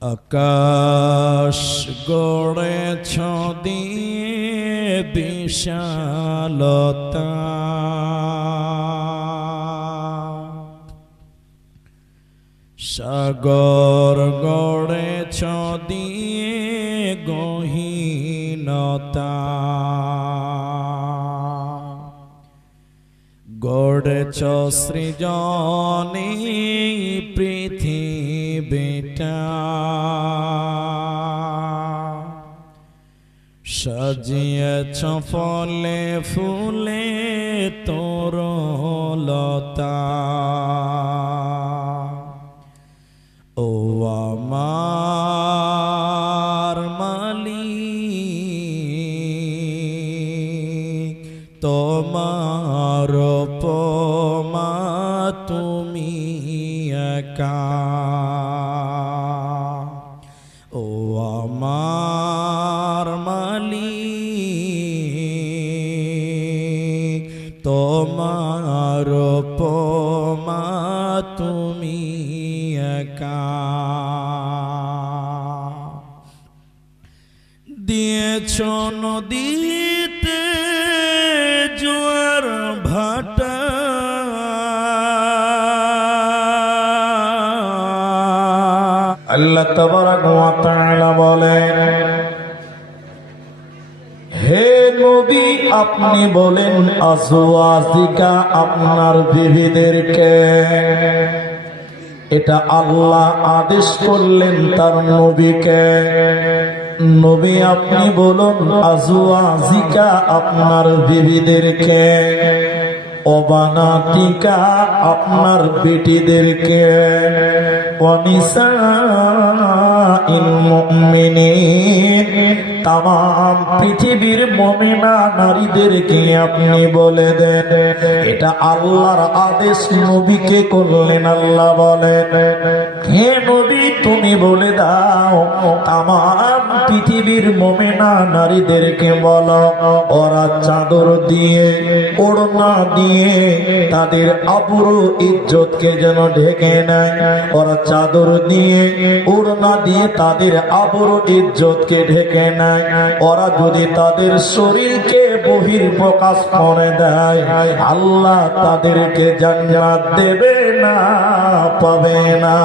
আকাশ গড়েছ দিয়ে বিশালতা, সাগর গড়েছ দিয়ে গহীনতা, গড়েছ সৃজনী পৃথিবীটা, সাজিয়েছ ফলে ফুলে তরুলতা। ও আমার মালিক, তোমার উপমা তুমি একা। ও আমার মালিক, তোমার উপমা তুমি একা। দিয়েছ নদীতে জোয়ার ভাটা, আল্লাহ তাবারাক ওয়া তাআলা বলেন, হে নবী আপনি বলেন আজওয়াজিকা, আপনার বিবিদেরকে। এটা আল্লাহ আদেশ করলেন তার নবীকে। নবী আপনি বলুন আজওয়াজিকা, আপনার বিবিদেরকে। অবানাতিকা, আপনার বেটিদেরকে। ওয়ানিসাইল মুমিনিন, তামাম পৃথিবীর মুমিনা নারীদেরকে আপনি বলে দেন। এটা আল্লাহর আদেশ নবীকে করলেন। আল্লাহ বলেন, হে নবী তুমি বলে দাও তামাম পৃথিবীর মুমিনা নারীদেরকে বলো, ওরা চাদর দিয়ে ওড়না দিয়ে তাদের আবরু ইজ্জতকে যেন ঢেকে নেয়। ওরা চাদর দিয়ে ওড়না দিয়ে তাদের আবরু ইজ্জতকে ঢেকে নেয়। ওরা যদি তাদের শরীরকে বহির প্রকাশ করে দেয়, আল্লাহ তাদেরকে জান্নাত দেবে না, পাবে না।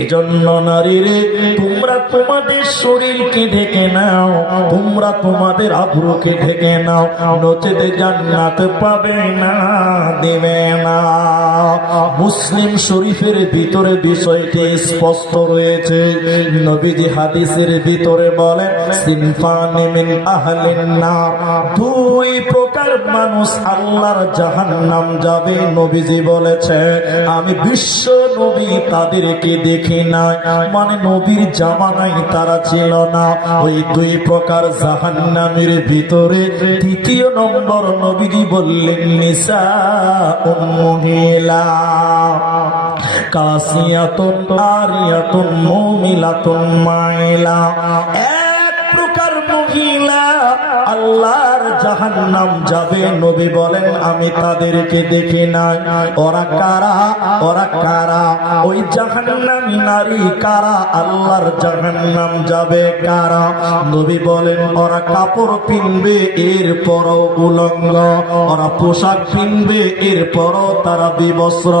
এজন্য নারীরে তোমরা তোমাদের শরীরকে ঢেকে নাও, তোমরা তোমাদের আবরুকে ঢেকে নাও, নচেতে জান্নাত পাবে না, দেবে না। মুসলিম শরীফের ভিতরে বিষয়টি স্পষ্ট রয়েছে। নবীজি হাদিসের ভিতরে বলেন, সিনফানি মিন আহলিন নার, দুই প্রকার মানুষ আল্লাহর জাহান্নাম যাবে। নবীজি বলেছে, আমি বিশ্ব নবী তাদেরকে দেখি না, মানে নবীর জামানায় তারা ছিল না। ওই দুই প্রকার জাহান্নামের ভিতরে দ্বিতীয় নম্বর নবীজি বললেন, নিসাউন, মহিলা, কাসিয়াতুন আরিয়াতুন মুমিলাতুন মাইলা। এক প্রকার মহিলা আল্লাহর জাহান্নাম যাবে। নবী বলেন, আমি তাদেরকে দেখি না। ওরা কারা? ওরা কারা? ওই জাহান্নামী নারী কারা? আল্লাহর জাহান্নাম যাবে কারা? নবী বলেন, ওরা কাপড় কিনবে এরপরও উলঙ্গ, ওরা পোশাক কিনবে এরপরও তারা বিবস্ত্র,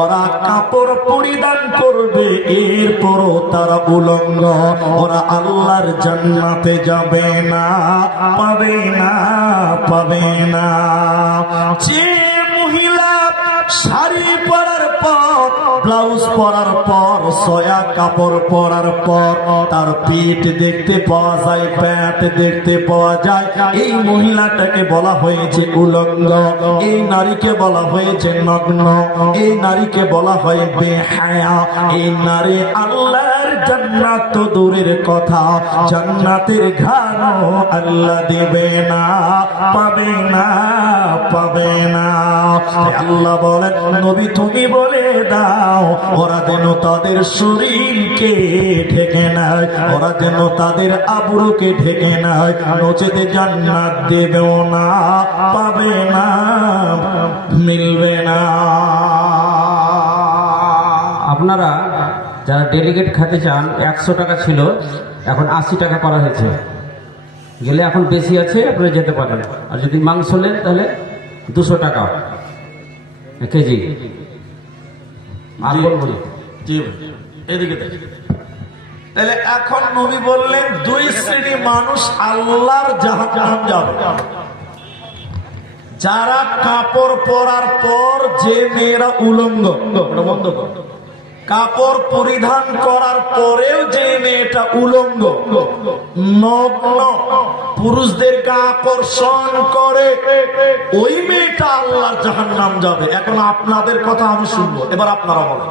ওরা কাপড় পরিধান করবে এরপরও তারা উলঙ্গ। ওরা আল্লাহর জান্নাতে যাবে না, পাবে না, পাবে না। যে মহিলা শাড়ি পরার পর, ব্লাউজ পরার পর, সয়া কাপড় পরার পর তার পিঠ দেখতে পাওয়া যায়, প্যান্ট দেখতে পাওয়া যায়, এই মহিলাটাকে বলা হয়েছে উলঙ্গ। এই নারীকে বলা হয়েছে নগ্ন। এই নারীকে বলা হয় বেহায়া। এই নারী আল্লাহর জান্নাত তো দূরের কথা, জান্নাতের ঘানও আল্লাহ দেবে না, পাবে না, পাবে না। আল্লাহ বলেন, নবী তুমি বলে দাও, ওরা যেন তাদের শরীরকে ঢেকে নেয়, ওরা যেন তাদের আবরুকে ঢেকে নেয়, নচেতে জান্নাত দেবেও না, পাবে না, মিলবে না। আপনারা যারা ডেলিগেট খেতে চান 100 টাকা ছিল, এখন 80 টাকা করা হয়েছে। গেলে এখন বেশি আছে, আপনারা যেতে পারেন। আর যদি মাংস নেন তাহলে 200 টাকা কেজি। আর বলবো না। জি এদিকে দেখেন। তাহলে এখন নবী বললেন দুই শ্রেণী মানুষ আল্লাহর জাহান্নাম যাবে। যারা কাপড় পরার পর যে মেয়েরা উলঙ্গ, বন্ধ কর, কাপড় পরিধান করার পরেও যে মেয়েটা উলঙ্গ নগ্ন পুরুষদেরকে আকর্ষণ করে, ওই মেয়েটা আল্লাহর জাহান্নাম যাবে। এখন আপনাদের কথা আমি শুনবো, এবার আপনারা বলেন,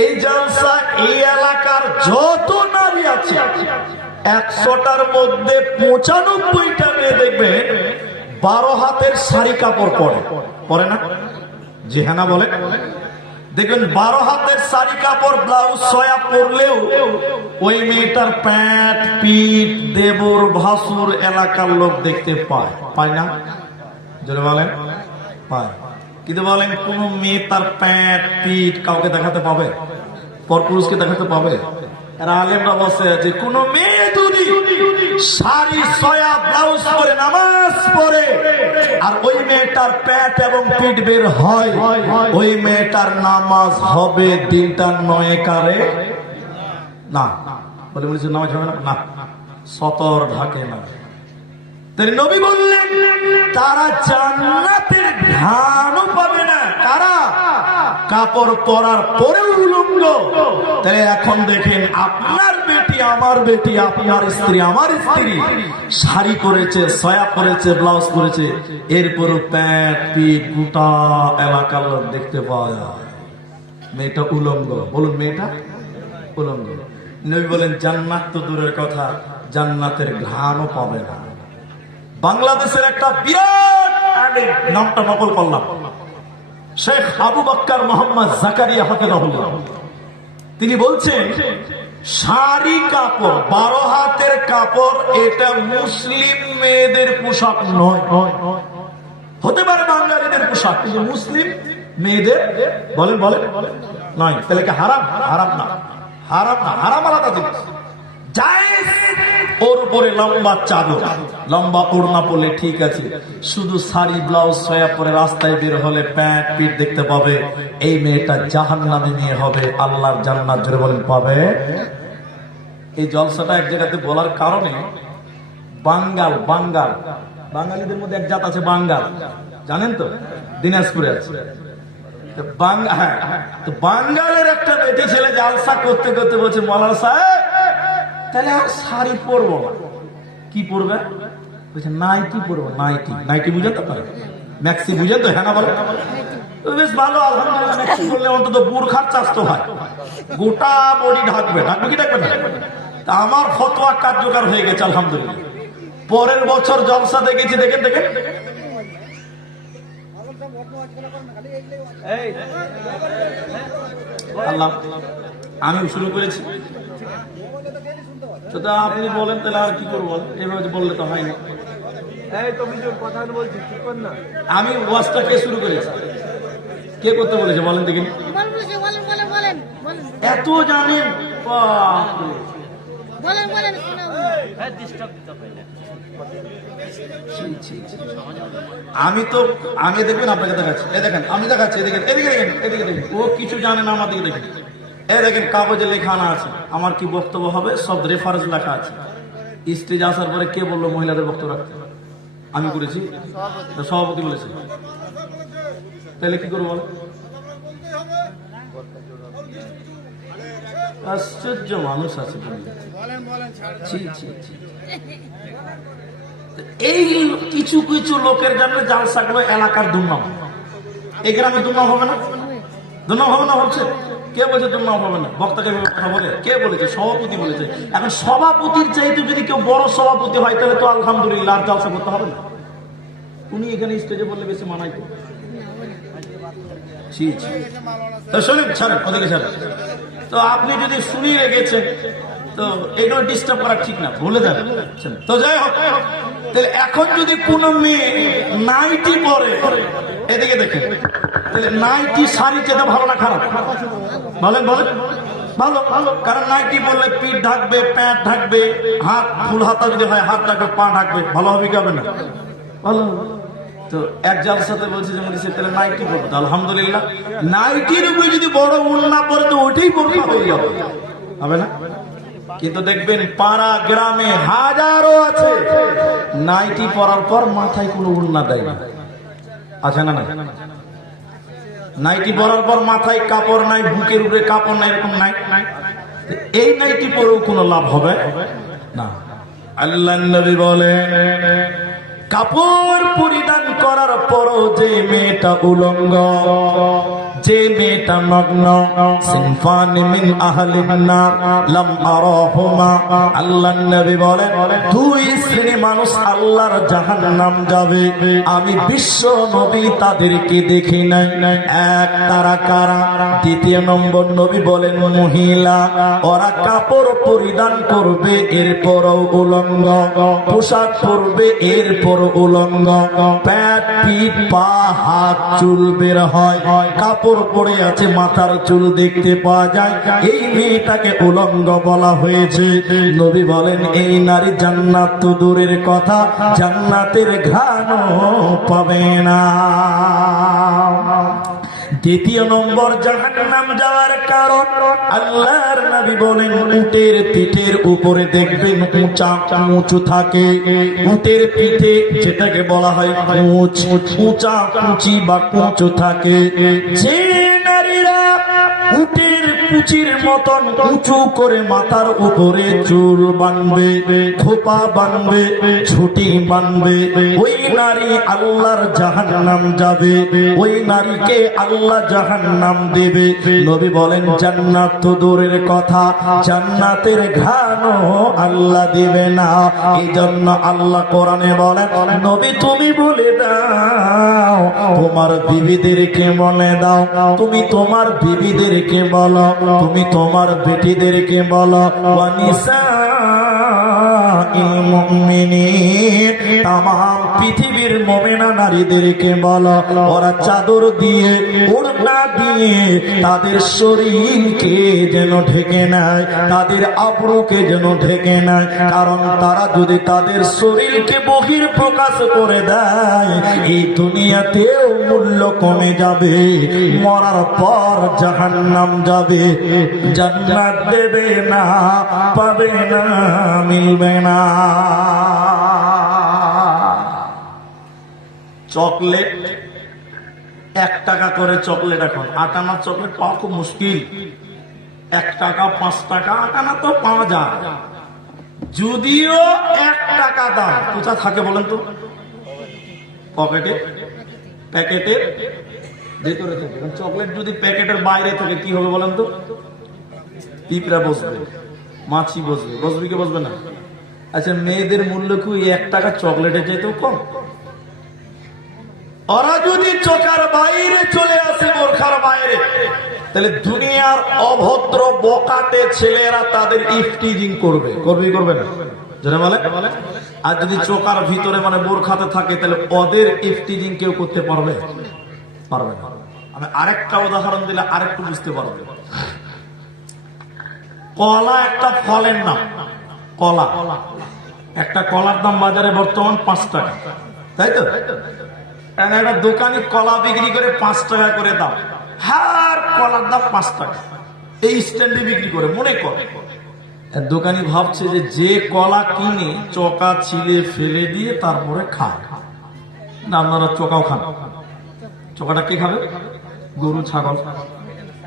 এই জলসা এই এলাকার যত নারী আছে 100টার মধ্যে 95টা মেয়ে দেখবে 12 হাতের শাড়ি কাপড় পরে না? জি হ্যাঁ না বলে? দেখবেন 12 হাতের শাড়ি কাপড় ব্লাউজ সয়া পরলেও ওই মেয়েটার প্যান্ট পিঠ দেবর ভাসুর এলাকার লোক দেখতে পায় না? জোরে বলেন পায়। কিন্তু বলেন কোন মেয়ে তার প্যান্ট পিঠ কাউকে দেখাতে পাবে? পরপুরুষকে দেখাতে পাবে? এরা আলেমরা বসে আছে, কোন মেয়ে যদি শাড়ি সয়া ব্লাউজ পরে নামাজ পড়ে আর ওই মেয়েটার প্যান্ট এবং পিঠ বের হয়, ওই মেয়েটার নামাজ হবে দিনটা 9 কারে না। বলে বলেছে নামাজ হবে না, সতর ঢাকে না। নবী বললেন তারা জান্নাতের ঘ্রাণও পাবে না। কারা? কাপড় পরার পরেও উলঙ্গ। তাই এখন দেখেন, আপনার বেটি আমার বেটি, আপনার স্ত্রী আমার স্ত্রী শাড়ি পরেছে, সয়া পরেছে, ব্লাউজ পরেছে, এরপরও প্যান্ট পিঠ গোটা এলাকার লোক দেখতে পাওয়া যায়, মেয়েটা উলঙ্গ। বলুন মেয়েটা উলঙ্গ। নবী বলেন জান্নাত তো দূরের কথা, জান্নাতের ঘ্রাণও পাবে না। বাংলাদেশের একটা বিরাট আলেম, নামটা নকল করলাম, শেখ আবু বকর মোহাম্মদ জাকারিয়া হাফেজাহুল্লাহ, তিনি বলছেন শাড়ি কাপড় 12 হাতের কাপড় এটা মুসলিম মেয়েদের পোশাক নয়। হতে পারে বাঙালিদের পোশাক, কিন্তু মুসলিম মেয়েদের বলেন নয়। তাহলে কি হারাম? হারাম না, হারাম আলাদা জিনিস। জায়েজ ওর উপরে লম্বা চাদর লম্বা ওড়না পরলে ঠিক আছে, শুধু শাড়ি ব্লাউজ সয়া পরে রাস্তায় বের হলে প্যান্ট পিঠ দেখতে পাবে, এই মেয়েটা জাহান্নামে নিয়ে হবে, আল্লাহর জান্নাত জোরে বলেন পাবে। এই জলসাটা এক জায়গাতে বলার কারণে বাঙালিদের মধ্যে এক জাত আছে বাঙ্গাল, জানেন তো, দিনাজপুরে আছে। বাঙ্গালের একটা বেটি ছেলে জালসা করতে করতে বলছে মৌলানা সাহেব তাহলে আর শাড়ি পরবো না, কি পরবে? বলছে নাইটি পরবো। নাইটি বুঝেন তো? ম্যাক্সি বুঝেন তো? হ্যাঁ না বলে? বেশ ভালো, আলহামদুলিল্লাহ। ম্যাক্সি করলে অন্তত বুরখার চাস্ত হয়, গোটা বডি ঢাকবে কি ঢাকবে না? তা আমার ফতোয়া কার্যকর হয়ে গেছে আলহামদুলিল্লাহ। পরের বছর জলসা দেখেছি, দেখেন আল্লাহ, আমি শুরু করেছি তো আপনি বলেন তাহলে আর কি করবো? এইভাবে বললে তো হয় না। আমি ওয়াজটা কে শুরু করেছি? কে করতে বলেছে বলেন দেখেন? এত জানেন? আমি দেখবেন আপনাকে দেখাচ্ছি, দেখেন আমি দেখাচ্ছি, এদিকে দেখেন, ও কিছু জানে না, আমার দিকে দেখেন। দেখেন কাগজে লেখানো আছে আমার কি বক্তব্য হবে, সব রেফারেন্স লেখা আছে। স্টেজে আসার পরে কে বললো মহিলাদের বক্তব্য রাখতে? আমি করেছি, সভাপতি বলেছে। তাহলে কি করবো বলো? আশ্চর্য মানুষ আছে। এই কিছু লোকের জন্য জালসাগুলো এলাকার দুর্নাম। এই গ্রামে দুর্নাম হবে না? দুর্নাম হবে না? হচ্ছে। কে বলছে দুর্নাম হবে না? বক্তাকে কথা বলে কে বলেছে? সভাপতি বলেছে। এখন সভাপতির চাইতে যদি কেউ বড় সভাপতি হয় তাহলে তো আলহামদুলিল্লাহ জালসা করতে হবে না। উনি এখানে স্টেজে বললে বেশি মানাই তো। তো আপনি যদি শুনিয়ে রেখেছেন তো এগুলো ডিস্টার্ব করা ঠিক না, ভুলে যাবেন। তো যাই হোক, এখন যদি কোনো মেয়ে নাইটি পরে, এদিকে দেখেন, তাহলে নাইটি শাড়ি চেয়ে ভালো না খারাপ? বলেন বলেন। ভালো, কারণ নাইটি বললে পিঠ ঢাকবে, প্যান্ট ঢাকবে, হাত ফুল হাতা যদি হয় হাত ঢাকবে, পা ঢাকবে, ভালো হবে কি হবে না? ভালো। তো এক জালসাতে বলছে যে বলেছে তাহলে নাইটি পরতে, আলহামদুলিল্লাহ। নাইটির উপরে যদি বড় উল না পরে তো ওইটাই বোরখা হয়ে যাবে, হবে না? কিন্তু দেখবেন পাড়া গ্রামে হাজারো আছে নাইটি পরার পর মাথায় কোনো উড়না দেয় না, আছে না? না, নাইটি পরার পর মাথায় কাপড় নাই, বুকের উপরে কাপড় নাই, এরকম নাই। এই নাইটি পরেও কোনো লাভ হবে না। আল্লাহর নবী বলেন, কাপড় পরিধান করার পরও যে মেয়েটা উলঙ্গ, যে মেয়েটা নগ্ন, সিনফান মিন আহলিন নার লাম আরাহুমা, আল্লাহর নবী বলেন দুই শ্রেণী মানুষ আল্লাহর জাহান্নাম যাবে, আমি বিশ্ব নবী তাদেরকে দেখি নাই। এক, তারা কারা? দ্বিতীয় নম্বর নবী বলেন মহিলা, ওরা কাপড় পরিধান করবে এরপরও উলঙ্গ, পোশাক পরবে এরপর উলঙ্গ, পেট পিঠ পা হাত চুল বের হয়, কাপড় পরে আছে মাথার চুল দেখতে পাওয়া যায়, এই মেয়েটাকে উলঙ্গ বলা হয়েছে। নবী বলেন এই নারী জান্নাত তো দূরের কথা, জান্নাতের ঘ্রাণও পাবে না। দ্বিতীয় নম্বর জাহান্নাম যাওয়ার কারণ, আল্লাহর নবী বলেন উটের পিঠের উপরে দেখবেন উঁচা উঁচু থাকে, উটের পিঠে যেটাকে বলা হয় উঁচ, উঁচা উঁচি বা উঁচু থাকে। যে নারীরা উটের কুচির মতন উঁচু করে মাথার উপরে চুল বাঁধবে, খোপা বাঁধবে, ছুটি বাঁধবে, ওই নারী আল্লাহর জাহান্নাম যাবে, ওই নারীকে আল্লাহ জাহান্নাম দেবে। নবী বলেন জান্নাত তো দূরের কথা, জান্নাতের ঘ্রাণও আল্লাহ দিবে না। এই জন্য আল্লাহ কোরআনে বলেন নবী তুমি বলে দাও, তোমার বিবিদেরকে বলে দাও, তুমি তোমার বিবিদেরকে বলো, তুমি তোমার বেটিদেরকে বলো, তামাম পৃথিবীর মুমিনা নারীদেরকে বলো, ওরা চাদর দিয়ে ওড়না দিয়ে তাদের শরীরকে যেন ঢেকে নেয়, তাদের আবরুকে যেন ঢেকে নেয়। কারণ তারা যদি তাদের শরীরকে বহির প্রকাশ করে দেয়, এই দুনিয়াতেও মূল্য কমে যাবে, মরার পর জাহান্নাম যাবে, জান্নাত দেবে না, পাবে না, মিলবে না। চকলেট 1 টাকা করে চকলেট, এখন আটানা চকলেট পাওয়া খুব মুশকিল, 1 টাকা 5 টাকা আটানা তো পাওয়া যায়, যদিও 1 টাকা দাম। কোথা থাকে বলেন তো? পকেটে, প্যাকেটে ভেতরে থাকে। চকলেট যদি প্যাকেটের বাইরে থাকে কি হবে বলেন তো? পিঁপড়া বসবে, মাছি বসবে, বসবে কি বসবে না? আচ্ছা, মেয়েদের মূল্য কি 1 টাকা চকলেটের চাইতেও কম? ওরা যদি চোখের বাইরে চলে আসে, বোরখার বাইরে, তাহলে দুনিয়ার অভদ্র বকাটে ছেলেরা তাদের ইফটিজিং করবে, করবে করবে না? যেটা বলে। আর যদি চোখার ভিতরে মানে বোরখাতে থাকে, তাহলে ওদের ইফটিজিং কেউ করতে পারবে? পারবে না। আমি আরেকটা উদাহরণ দিলে আরেকটু বুঝতে পারবে। কলা একটা ফলের নাম, কলা একটা কলার দাম বাজারে বর্তমান 5 টাকা, তাই তো? একটা দোকানি কলা বিক্রি করে 5 টাকা করে দাম, হার কলার দাম 5 টাকা, এই স্ট্যান্ডে বিক্রি করে। মনে করে দোকানি ভাবছে যে যে কলা কিনে চোকা ছিলে ফেলে দিয়ে তারপরে খায় না। আপনারা চোকাও খান, চোকাটা কে খাবে? গরু ছাগল,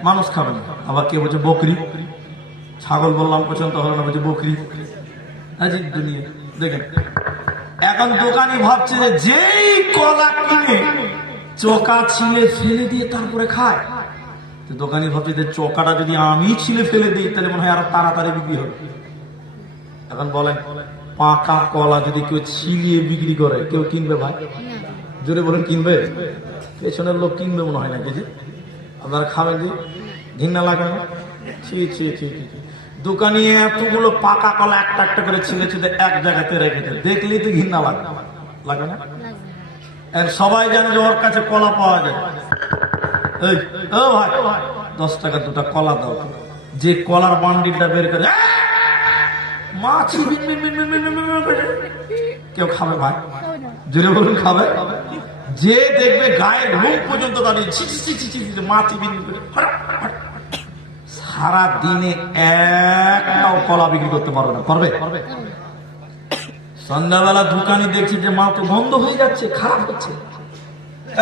মানুষ খাবে না। আবার কে বলছে বকরি, ছাগল বললাম পছন্দ হলো না, বলছে বকরি। আজিব দুনিয়া দেখেন। এখন দোকানি ভাবছে যে যেই কলা কিনে চোকা ছিলে ফেলে দিয়ে তারপরে খায়, তো দোকানি ভাবছে যে চোকাটা যদি আমি ছিলে ফেলে দিই তাহলে মনে হয় আরো তাড়াতাড়ি বিক্রি হবে। এখন বলেন পাকা কলা যদি কেউ ছিলিয়ে বিক্রি করে কেউ কিনবে ভাই? জোরে বলেন কিনবে? পেছনের লোক কিনবে মনে হয় না কিছু। আপনারা খাবেন যে ঘৃণা লাগে না? দোকানি এতগুলো পাকা কলা একটা একটা করে ছিঁড়ে ছিঁড়ে এক জায়গাতে রেখেছে, দেখলেই তো ঘৃণা লাগে, লাগে না? সবাই জানে যে ওর কাছে কলা পাওয়া যায়। এই ও ভাই 10 টাকা দুটা কলা দাও। যে কলার বান্ডিলটা বের করে মাছি বিন বিন বিন বিন বিন বিন করে। কেউ খাবে ভাই? জোরে বলুন খাবে? যে দেখবে গায়ের লোম পর্যন্ত দাঁড়িয়ে ছি ছি ছি ছি ছি মাছি বিন বিন করে সারা দিনে একটাও কলা বিক্রি করতে পারবে না। পারবে? সন্ধ্যাবেলা দোকানে দেখছি যে মাল তো বন্ধ হয়ে যাচ্ছে, খারাপ হচ্ছে।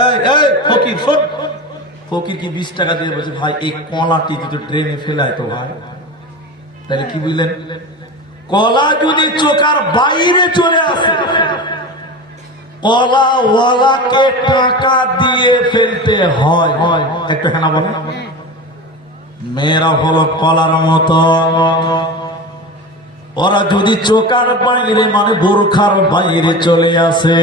এই এই ফকির শোন, ফকির কি 20 টাকা দিয়ে বলছে ভাই এই কলাটি যদি ড্রেনে ফেলায় তো ভাই, তাহলে কি বুঝলেন? কলা যদি চোখার বাইরে চলে আসে, কলাওয়ালাকে টাকা দিয়ে ফেলতে হয়। একটু হ্যাঁ বলে। মেয়েরা হলো কলার মতো, ওরা যদি চোখার বাইরে মানে বোরখার বাইরে চলে আসে,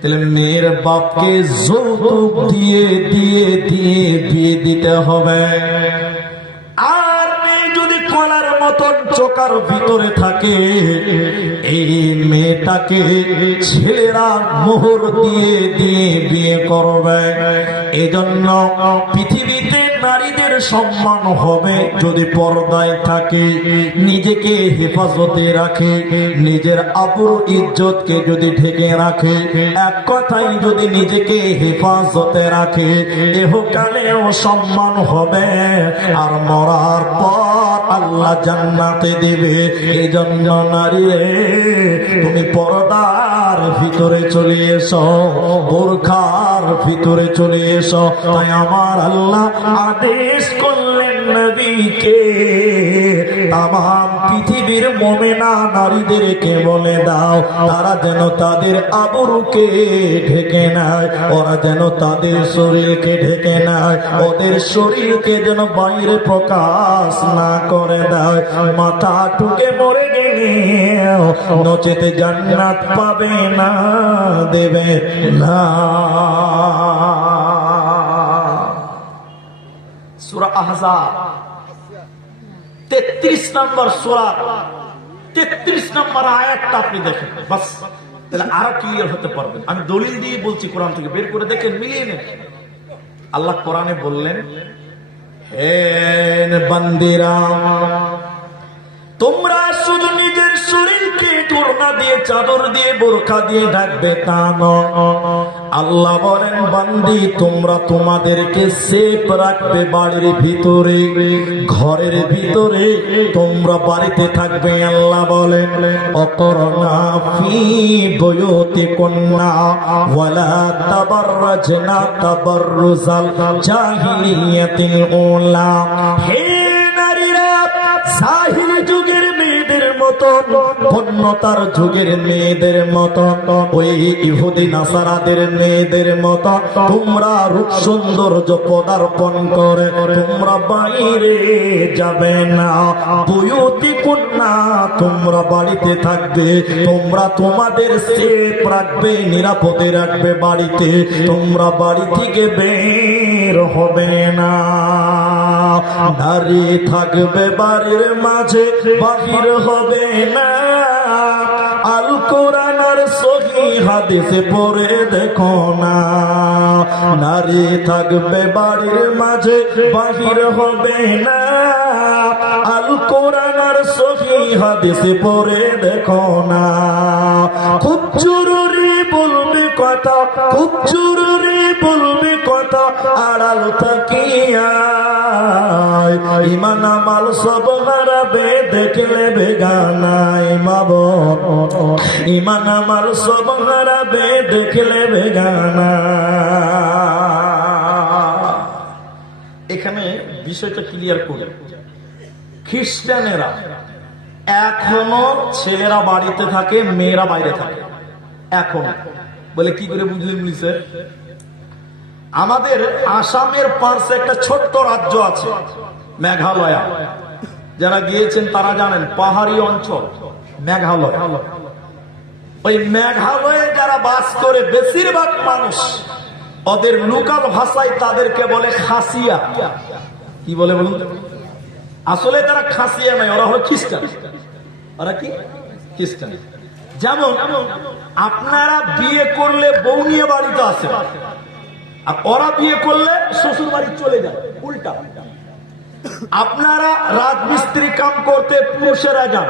তাহলে মেয়ের বাপকে যৌতুক দিয়ে দিয়ে দিয়ে বিয়ে দিতে হবে। আর মেয়ে যদি কলার মতন চোখার ভিতরে থাকে, এই মেয়েটাকে ছেলেরা মোহর দিয়ে দিয়ে বিয়ে করবে। এজন্য পৃথিবীতে নারীদের সম্মান হবে যদি পর্দায় থাকে, নিজেকে হেফাজতে রাখে, নিজের আবরু ইজ্জতকে যদি ঢেকে রাখে, এক কথায় যদি নিজেকে হেফাজতে রাখে, ইহকালেও সম্মান হবে আর মরার পর আল্লাহ জান্নাতে দিবে। এই জন্য নারী রে, তুমি পর্দার ভিতরে চলে এসো, বোরখার ভিতরে চলে এসো। তাই আমার আল্লাহ আদেশ করলেন নবীকে, তামাম পৃথিবীর মুমিনা নারীদেরকে বলে দাও, তারা যেন তাদের আবরুকে ঢেকে নেয়, ওরা যেন তাদের শরীরকে ঢেকে নেয়, ওদের শরীরকে যেন বাইরে প্রকাশ না করে দেয়। মাথা টুকে মরে গেলে নচেতে জান্নাত পাবে না, দেবে না। সূরা আহজাব 33 নম্বর সূরা 33 নম্বর আয়াতটা আপনি দেখেন, বাস তাহলে আরো ক্লিয়ার হতে পারবেন। আমি দলিল দিয়ে বলছি, কোরআন থেকে বের করে দেখেন, মিলিয়ে নেন। আল্লাহ কোরআনে বললেন, হে বান্দিরা, তোমরা শুধু নিজের শরীরকে ওড়না দিয়ে, চাদর দিয়ে, বোরকা দিয়ে ঢাকবে তা নয়। আল্লাহ বলেন, বান্দি তোমরা তোমাদেরকে সেফ রাখবে বাড়ির ভিতরে, ঘরের ভিতরে, তোমরা বাড়িতে থাকবে। আল্লাহ বলেন, অকরনা ফি বুয়ুতিকুন্না ওয়ালা তাবাররাজনা তাবাররুজাল জাহিলিয়াতিল উলা। হে নারীরা, জাহিলি যুগের মেয়েদের মতো, বন্যতার যুগের মেয়েদের মতো, ওই ইহুদি নাসারাদের মেয়েদের মতো তোমরা রূপ সৌন্দর্য পদার্পণ করে তোমরা বাইরে যাবে না। বুয়ুতিকুন্না, তোমরা বাড়িতে থাকবে, তোমরা তোমাদের সেফ রাখবে, নিরাপদে রাখবে বাড়িতে, তোমরা বাড়ি থেকে বের হবে না। নারী থাকবে বাড়ির মাঝে, বাহির হবে না। আল কোরআন আর সহি হাদিসে পড়ে দেখো না, নারী থাকবে বাড়ির মাঝে, বাহির হবে না। আল কোরআন আর সহি হাদিসে পড়ে দেখো না। খুব জরুরি বলবে কথা, খুব জরুরি বলবে কথা, আড়াল তাকিয়া ইমান আমাল সব হারাবে দেখলে বেগানাই মাব, ইমান আমাল সব হারাবে দেখলে বেগানা। এখানে বিষয়টা ক্লিয়ার করে, খ্রিস্টানেরা এখনো ছেলেরা বাড়িতে থাকে, মেয়েরা বাইরে থাকে এখন। বলে কি করে বুঝলেন পুলিশে? আমাদের আসামের পাশে একটা ছোট্ট রাজ্য আছে মেঘালয়া, যারা গিয়েছেন তারা জানেন, পাহাড়ি অঞ্চল মেঘালয়। ওই মেঘালয়ে যারা বাস করে বেশিরভাগ মানুষ, ওদের লোকাল ভাষায় তাদেরকে বলে খাসিয়া। কি বলে বলুন? আসলে তারা খাসিয়া নয়, ওরা হলো খ্রিস্টান। ওরা কি খ্রিস্টান। যেমন আপনারা বিয়ে করলে বউ নিয়ে বাড়িতে আসেন, আর ওরা বিয়ে করলে শ্বশুর বাড়ি চলে যায়, উল্টা। আপনারা রাজমিস্ত্রি কাম করতে পুরুষেরা যান,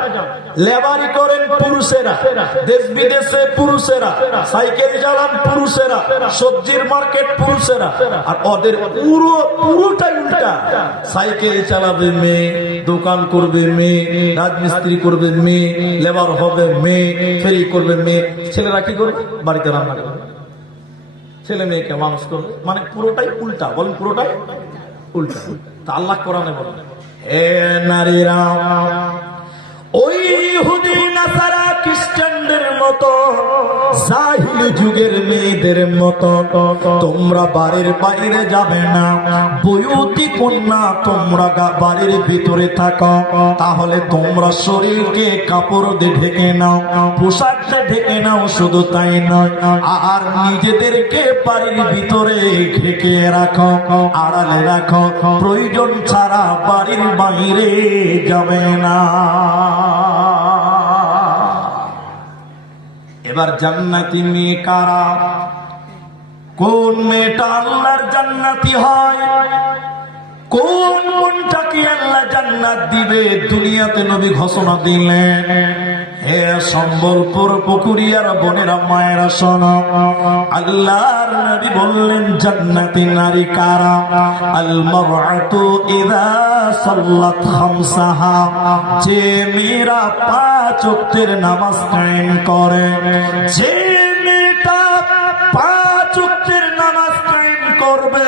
লেবারি করেন পুরুষেরা, দেশ বিদেশে পুরুষেরা, সাইকেল চালান পুরুষেরা, সবজির মার্কেট পুরুষেরা, আর ওদের পুরোটাই উল্টা। সাইকেল চালাবে মেয়ে, দোকান করবে মেয়ে, রাজমিস্ত্রি করবে মেয়ে, লেবার হবে মেয়ে, ফেরি করবে মেয়ে। ছেলেরা কি করবে? বাড়িতে রান্না করবে, ছেলে মেয়েকে মানুষ করবে। মানে পুরোটাই উল্টা। বলেন পুরোটাই উল্টা। তা আল্লাহ কোরআনে বলেন, হে নারীরা, ওই ইহুদি নাসারা খ্রিস্টানদের মতো, জাহিলি যুগের মেয়েদের মতো তোমরা বাড়ির বাইরে যাবে না। বয়ুতি কন্যা, তোমরা বাড়ির ভিতরে থাকো। তাহলে তোমরা শরীরকে কাপড় দিয়ে ঢেকে নাও, পোশাকটা ঢেকে নাও। শুধু তাই নয়, আর নিজেদেরকে বাড়ির ভিতরে ঢেকে রাখো, আড়ালে রাখো। প্রয়োজন ছাড়া বাড়ির বাইরে যাবে না। এবার জান্নাতি মেয়ে কারা? কোন মেয়েটা আল্লাহর জান্নাতি হয়? কোন মনটাকে আল্লাহ জান্নাত দিবে? দুনিয়াতে নবী ঘোষণা দিলেন, হে সম্বলপুর পুকুরিয়ার বোনেরা, মায়েরা শোনো, আল্লাহর নবী বললেন জান্নাতি নারী কারা? আল মারআতু ইযা সাল্লাত খামসাহা, যে মেয়েরা 5 ওয়াক্তের নামাজ কায়েম করে। যে মেয়েটা 5 ওয়াক্তের নামাজ কায়েম করবে,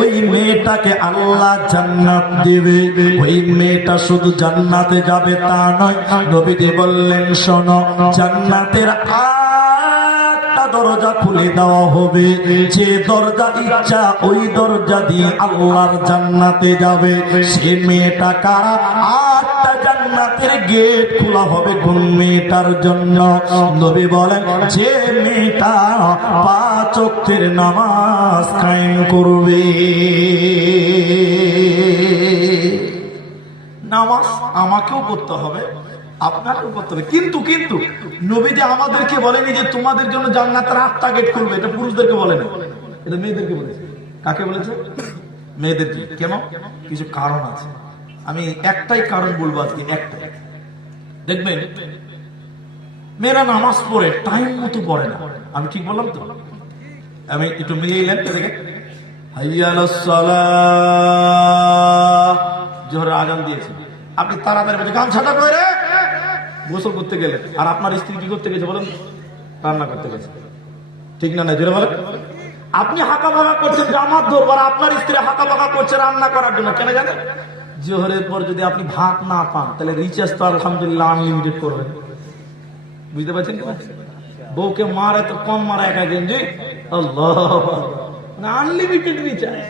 ওই মেয়েটাকে আল্লাহ জান্নাত দিবে। ওই মেয়েটা শুধু জান্নাতে যাবে তা নয়, নবীজি বললেন শোনো, জান্নাতের আটটা দরজা খুলে দেওয়া হবে। যে দরজা ইচ্ছা ওই দরজা দিয়ে আল্লাহর জান্নাতে যাবে। সে মেয়েটা কারা? 8টা জান্নাতের গেট খোলা হবে কোন মেয়েটার জন্য? নবী বলেন, যে মেয়েটা 5 ওয়াক্তের নামাজ কায়েম করবে। নামাজ আমাকেও পড়তে হবে, আপনাকেও করতে হবে। কিন্তু কিন্তু নবী যে আমাদেরকে বলেনি যে তোমাদের জন্য জান্নাতের 8টা গেট খুলবে, এটা পুরুষদেরকে বলেনি, এটা মেয়েদেরকে বলেছে। কাকে বলেছে? মেয়েদেরকে। কেন? কিছু কারণ আছে। আমি একটাই কারণ বলবো আজকে, একটাই। দেখবেন মেয়েরা নামাজ পড়ে টাইম মতো পড়ে না। আমি ঠিক বললাম তো? আমি একটু মিলিয়ে দেখে, হাইয়া আলাস সালাহ, জোহরের আজান দিয়েছে, আপনি তাড়াতাড়ি বলছে গামছাটা করে গোসল করতে গেলে, আর আপনার স্ত্রী কি করতে গেছে বলেন? রান্না করতে গেছে। ঠিক না? না জোরে বলেন। আপনি হাঁকা বাঁকা করছেন জামাত ধরবার, আপনার স্ত্রী হাঁকা বাঁকা করছে রান্না করার জন্য। কেন জানেন? জোহরের পর যদি আপনি ভাত না পান, তাহলে রিচার্জ তো আলহামদুলিল্লাহ আনলিমিটেড করবেন। বুঝতে পারছেন? বউকে মারে তো কম মারা, 1 গেঞ্জি, আল্লাহ, মানে আনলিমিটেড রিচার্জ,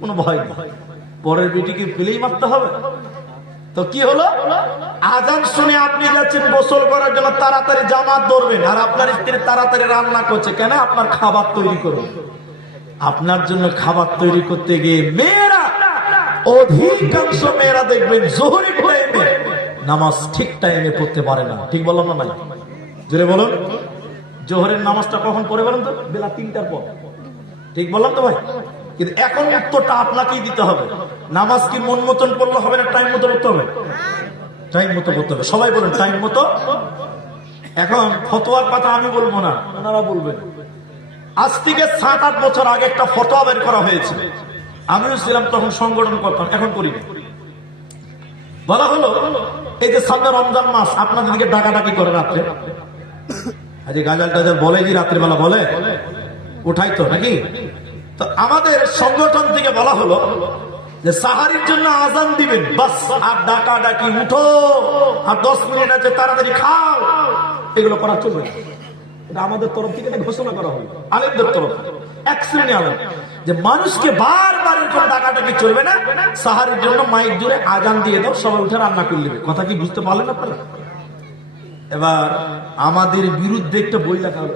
কোনো ভয় নেই। পরের বেটিকে পেলেই মারতে হবে। তো কি হলো? আজান শুনে আপনি যাচ্ছেন গোসল করার জন্য, তাড়াতাড়ি জামাত ধরবেন, আর আপনার স্ত্রী তাড়াতাড়ি রান্না করছে। কেন? আপনার খাবার তৈরি করবে। আপনার জন্য খাবার তৈরি করতে গিয়ে মেয়েরা, অধিকাংশ মেয়েরা দেখবেন জোহরের টাইমে নামাজ ঠিক টাইমে পড়তে পারে না। ঠিক বললাম না? নাই জোরে বলুন। জোহরের নামাজটা কখন পড়ে বলেন তো? বেলা 3টার পর। ঠিক বললাম তো ভাই? কিন্তু এখন উত্তরটা আপনাকেই দিতে হবে। নামাজ কি মন মতন পড়লে হবে না, টাইম মতো পড়তে হবে? টাইম মতো পড়তে হবে। সবাই বলেন টাইম মতো। এখন ফতোয়ার কথা আমি বলবো না, ওনারা বলবেন। আজ থেকে 7-8 বছর আগে একটা ফতোয়া বের করা হয়েছে। আমিও ছিলাম তখন, সংগঠন করতাম, এখন করি না। বলা হলো, এই যে সামনে রমজান মাস, আপনাদের দিকে ডাকাডাকি করে রাত্রে, আজ গাজাল টাজাল বলে কি রাত্রিবেলা বলে? উঠাই তো নাকি? তো আমাদের সংগঠন থেকে বলা হলো যে সাহারির জন্য আজান দিবেন, বাস, আর ডাকাডাকি উঠো, আর 10 মিনিট আছে তাড়াতাড়ি খাও, এগুলো করা চলবে না। এটা আমাদের তরফ থেকে ঘোষণা করা হলো, আলেমদের তরফ, এক শ্রেণী আলেম, যে মানুষকে বারবার এরকম ডাকাডাকি চলবে না, সাহারির জন্য মাইক জুড়ে আজান দিয়ে দাও, সবাই উঠে রান্না করে নেবে। কথা কি বুঝতে পারলেন আপনারা? এবার আমাদের বিরুদ্ধে একটা বই লেখা হলো,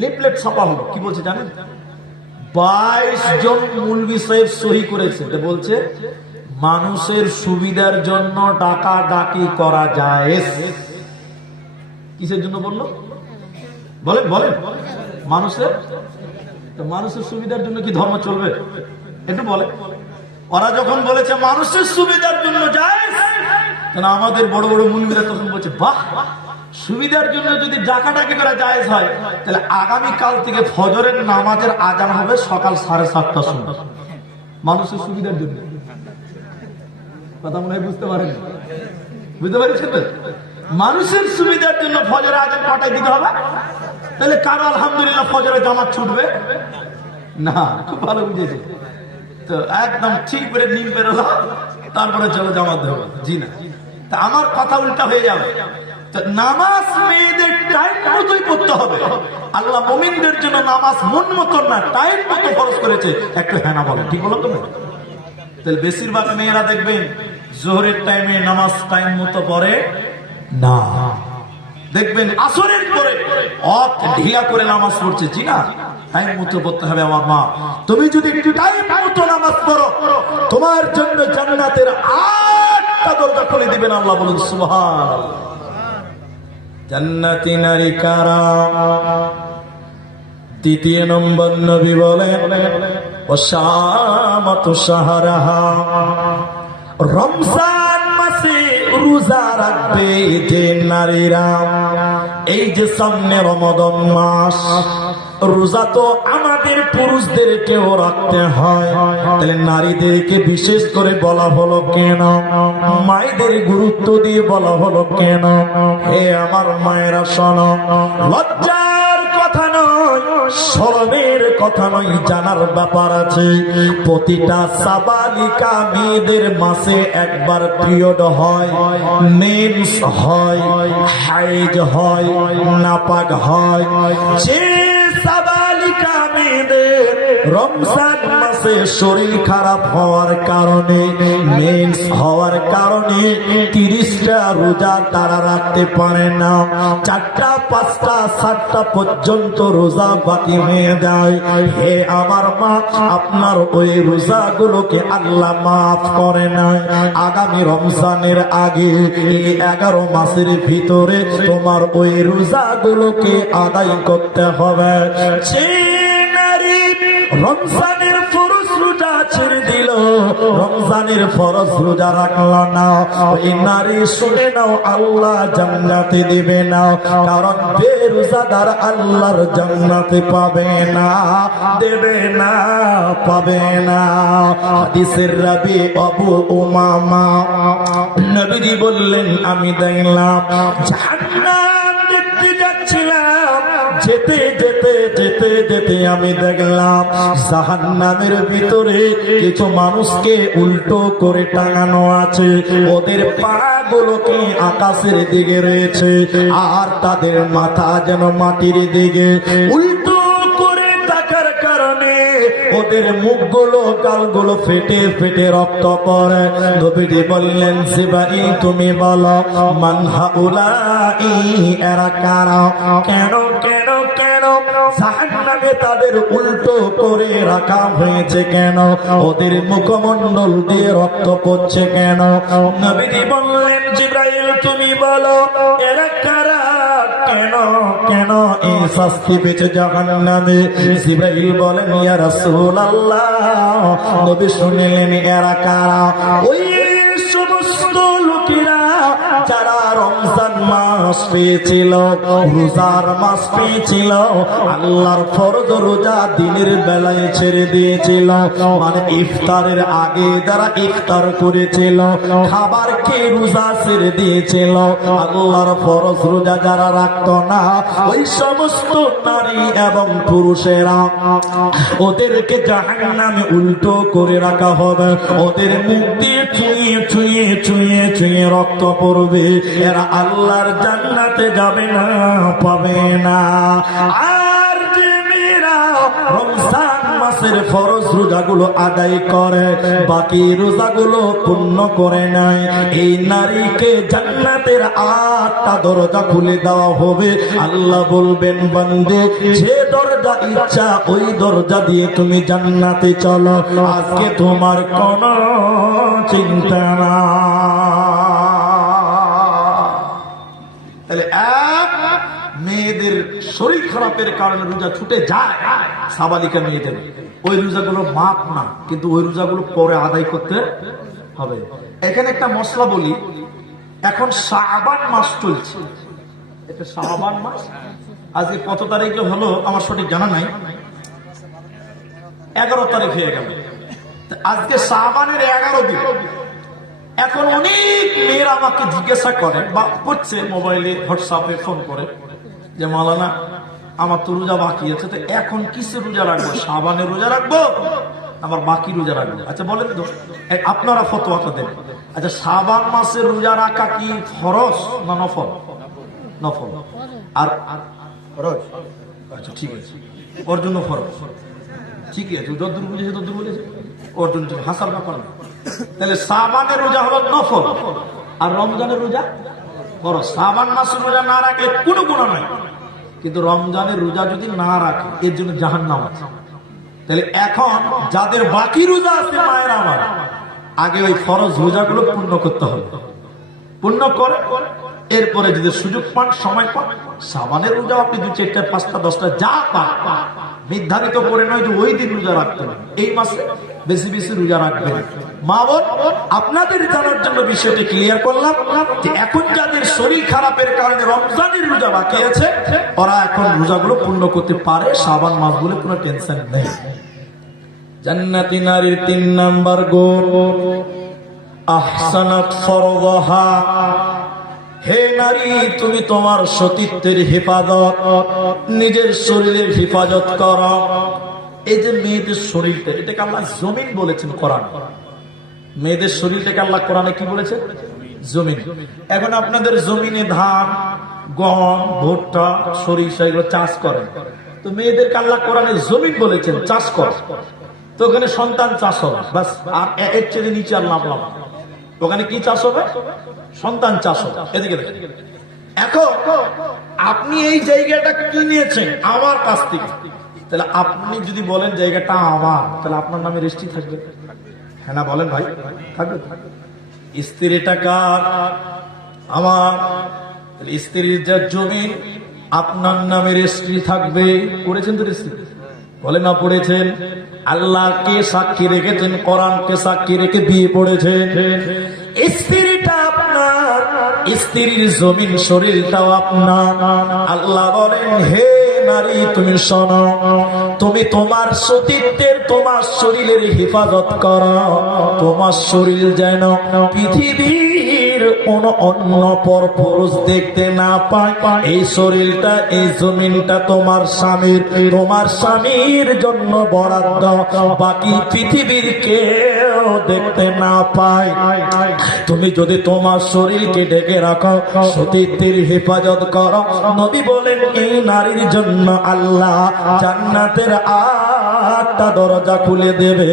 লিফলেট ছাপা হলো। কি বলছে জানেন? 22 জন মৌলভী সাহেব সহি করেছে। বলছে মানুষের সুবিধার জন্য ডাকাডাকি করা যায়। কিসের জন্য বললো? বলেন বলেন। মানুষের তো মানুষের সুবিধার জন্য কি ধর্ম চলবে? একটু বলে। ওরা যখন বলেছে মানুষের সুবিধার জন্য যায়, আমাদের বড় বড় মুনিরা তখন বলছে বাহ, সুবিধার জন্য যদি ডাকাডাকি করা জায়েজ হয়, তাহলে আগামী কাল থেকে ফজরের নামাজের আজান হবে সকাল 7:30টার সময়, মানুষের সুবিধার জন্য। কথা মনে হয় বুঝতে পারেন, বুঝতে পারছেন তো? মানুষের সুবিধার জন্য ফজরের আজান কটায় দিতে হবে? তাহলে কারো আলহামদুলিল্লাহ ফজরে জামাত ছুটবে না। খুব ভালো বুঝেছে তো, একদম ঠিক করে নিম বেরোলো, তারপরে চলো জামাত দেবো। জি না, তা আমার কথা উল্টা হয়ে যাবে। তো নামাজ মেয়েদের টাইম মতোই করতে হবে। আল্লাহ মুমিনদের জন্য নামাজ মন মতন না, টাইম মতো খরচ করেছে। একটু হ্যাঁ না বলো, ঠিক বলো তো? তাহলে বেশিরভাগ মেয়েরা দেখবেন জোহরের টাইমে নামাজ টাইম মতো পড়ে না, দেখবেন আসরের পরে ঢিলা করে নামাজ পড়ছে। জি না, টাইম মতো পড়তে হবে। আমার মা, তুমি যদি টাইম মতো নামাজ পড়ো, তোমার জন্য জান্নাতের 8টা দরজা খুলে দিবেন আল্লাহ। বলুন সুবহানাল্লাহ। জান্নাতি নারী কারা? দ্বিতীয় নম্বর নবী বলেন ওয়াশামাতু শাহরাহা, রমজান মাসে রোজা রাখবে যে নারীরা। এই যে সামনে রমাদান মাস, রোজা তো আমাদের পুরুষদেরকেও রাখতে হয়, তাহলে নারীদেরকে বিশেষ করে বলা হলো কেন? মায়েদের গুরুত্ব দিয়ে বলা হলো কেন? হে আমার মায়েরা শোনো, লজ্জার কথা নয়, শরমের কথা নয়, জানার ব্যাপার আছে। প্রতিটা সাবালিকা মেয়েদের মাসে একবার পিরিয়ড হয়, মেন্স হয়, হাইজ হয়, নাপাক হয়। যে সাবালিকা মেয়েদের রমজান মাসে শরীর খারাপ হওয়ার কারণে, মেন্স হওয়ার কারণে 30টা রোজা তারা রাখতে পারে না, 4টা 5টা 7টা পর্যন্ত রোজা বাকি হয়ে যায়। হে আমার মা, আপনার ওই রোজাগুলোকে আল্লাহ মাফ করে নাই। আগামী রমজানের আগে এই 11 মাসের ভিতরে তোমার ওই রোজাগুলোকে আদায় করতে হবে। যে নারী রমজানের ফরজ রোজা ছেড়ে দিল, রমজানের ফরজ রোজা রাখল না, ওই নারী শুনে নাও আল্লাহ জান্নাতে দিবে না। কারণ বেরোজাদার আল্লাহর জান্নাতে পাবে না, দেবে না, পাবে না। হাদিসের রাবি আবু উমামা নবীজি বললেন, আমি দেখলাম জাহান্নাম দেখতে যাচ্ছিলাম, যেতে যেতে যেতে যেতে আমি দেখলাম জাহান্নামের ভিতরে কিছু মানুষকে উল্টো করে টাঙানো আছে। ওদের পাগুলোকে আকাশের দিকে রয়েছে, আর তাদের মাথা যেন মাটির দিকে। উল্টো করে থাকার কারণে ওদের মুখগুলো গালগুলো ফেটে ফেটে রক্ত পড়ে। নবীজি বললেন, জিবরাইল তুমি বলো মান হাউলাই, এরা কারা? কেন কেন কেন জাহান্নামে তাদের উল্টো করে রাখা হয়েছে কেন? ওদের মুখমণ্ডল দিয়ে রক্ত পড়ছে কেন? নবীজি বললেন, জিবরাইল তুমি বলো এরা কারা? কেন কেন এই শাস্তি পেয়েছে জাহান্নামে? জিবরাইল বলেন, ইয়া রাসূলুল্লাহ, নবী শুনলেন এরা কারা? ওই সমস্ত লোকেরা যারা রমজান মাস পেয়েছিল, রোজার মাস পেয়েছিল, আল্লাহর ফরজ রোজা দিনের বেলায় ছেড়ে দিয়েছিল, মানে ইফতারের আগে যারা ইফতার করেছিল, খাবার খেয়ে রোজা ছেড়ে দিয়েছিল, আল্লাহর ফরজ রোজা যারা রাখতো না, ওই সমস্ত নারী এবং পুরুষেরা ওদেরকে জাহান্নামে উল্টো করে রাখা হবে। ওদের মুখ দিয়ে ছুঁয়ে ছুঁয়ে ছুঁয়ে ছুঁয়ে রক্ত পড়বে। এরা আল্লাহর জান্নাতে যাবে না, পাবে না। আর যে মেয়েরা রমজান মাসের ফরজ রোজাগুলো আদায় করে, বাকি রোজাগুলো পূর্ণ করে নাই, এই নারীকে জান্নাতের 8টা দরজা খুলে দেওয়া হবে। আল্লাহ বলবেন, বান্দে যে দরজা ইচ্ছা ওই দরজা দিয়ে তুমি জান্নাতে চলো, আজকে তোমার কোনো চিন্তা না। তাহলে এক মেয়েদের শরীর খারাপের কারণে রোজা ছুটে যায়, সাবালিকা মেয়েদের, ওই রোজাগুলো মাপ না, কিন্তু ওই রোজাগুলো পরে আদায় করতে হবে। এখানে একটা মশলা বলি, এখন শাবান মাস চলছে, এটা শাবান মাস, আজকে কত তারিখে হলো আমার সঠিক জানা নাই, 11 তারিখ হয়ে গেল, আজকে শাবানের 11 দিন। এখন অনেক মেয়েরা আমাকে জিজ্ঞাসা করে বা করছে মোবাইলে, হোয়াটসঅ্যাপে ফোন করে যে মাওলানা আমার তো রোজা বাকি আছে, তো এখন কিসের রোজা রাখবো, শাবানের রোজা রাখবো আবার বাকি রোজা রাখবো? আচ্ছা বলেন তো, আপনারা ফতোয়াটা দেন। আচ্ছা শাবান মাসের রোজা রাখা কি ফরজ না নফল? নফল। আর ফরজ? আচ্ছা ঠিক আছে, ওর জন্য ফরজ, ঠিক আছে, যতদূর বুঝেছে ততদূর বুঝেছে, ওর জন্য হাসার ব্যাপার না। তাহলে শাবানের রোজা হলো নফল আর রমজানের রোজা ফরজ। শাবান মাসের রোজা না রাখলে কোনো গুনাহ নাই, কিন্তু রমজানের রোজা যদি না রাখে এর জন্য জাহান্নাম আছে। তাহলে এখন যাদের বাকি রোজা আছে মায়ের আমার, আগে ওই ফরজ রোজাগুলো পূর্ণ করতে হবে, পূর্ণ করে এরপরে যদি সুযোগ পান, সময় পান, শাবানের রোজা আপনি 2, 4, 5, 10 যা পান, নির্ধারিত করে নয় যে ওই দিন রোজা রাখতে হবে, এই মাসে বেশি বেশি রোজা রাখবেন। মা বোন, আপনাদের জানার জন্য বিষয়টি ক্লিয়ার করলাম যে এখন যাদের শরীর খারাপের কারণে রমজানের রোজা বাকি আছে, ওরা এখন রোজাগুলো পূর্ণ করতে পারে, শাবান মাস বলে কোনো টেনশন নেই। জান্নাতি নারীর 3 নাম্বার গুণ, আহসানাত ফরদাহা। হে নারী, তুমি তোমার সতীত্বের হেফাজত, নিজের শরীরের হেফাজত করো। এই যে মেয়েদের শরীরটা, এটাকে আল্লাহ জমিন বলেছেন কোরআন। মেয়েদের শরীরটাকে আল্লাহ কোরআনে কি বলেছেন? জমিন। এখন আপনাদের জমিনে ধান, গম, ভুট্টা, সরিষা এগুলো চাষ করেন, তো মেয়েদেরকে আল্লাহ কোরআনে জমিন বলেছেন চাষ কর, তো ওখানে সন্তান চাষ হবে, বাস। আর এর চেয়ে নিচে আর নামলাম, ওখানে কি চাষ হবে? সন্তান চাষ হবে। এদিকে এখন আপনি এই জায়গাটা কিনেছেন আমার কাছ থেকে, তাহলে আপনি যদি বলেন জায়গাটা আমার, তাহলে আপনার নামে রেজিস্ট্রি থাকবে, হ্যাঁ না বলেন ভাই? থাকবে। স্ত্রীটা কার? আমার। স্ত্রীর যা জমিন আপনার নামে রেজিস্ট্রি থাকবে। করেছেন তো রেজিস্ট্রি? বলে না পড়েছেন? আল্লাহকে সাক্ষী রেখেছেন, কোরআনকে সাক্ষী রেখে বিয়ে পড়েছেন। স্ত্রীটা আপনার, স্ত্রীর জমিন শরীরটাও আপনার। আল্লাহ বলেন, হে নারী তুমি শোনো, তুমি তোমার সতীত্বের, তোমার শরীরের হেফাজত করো। তোমার শরীর যেন পৃথিবীর কোন অন্য পর পুরুষ দেখতে না পায়। এই শরীরটা, এই জমিনটা তোমার স্বামীর, তোমার স্বামীর জন্য বরাদ্দ, বাকি পৃথিবীর কেউ দেখতে না পায়। তুমি যদি তোমার শরীরকে ঢেকে রাখো, সতীত্বের হেফাজত করো, নবী বলেন এই নারীর জন্য আল্লাহ জান্নাতের 8টা দরজা খুলে দেবে।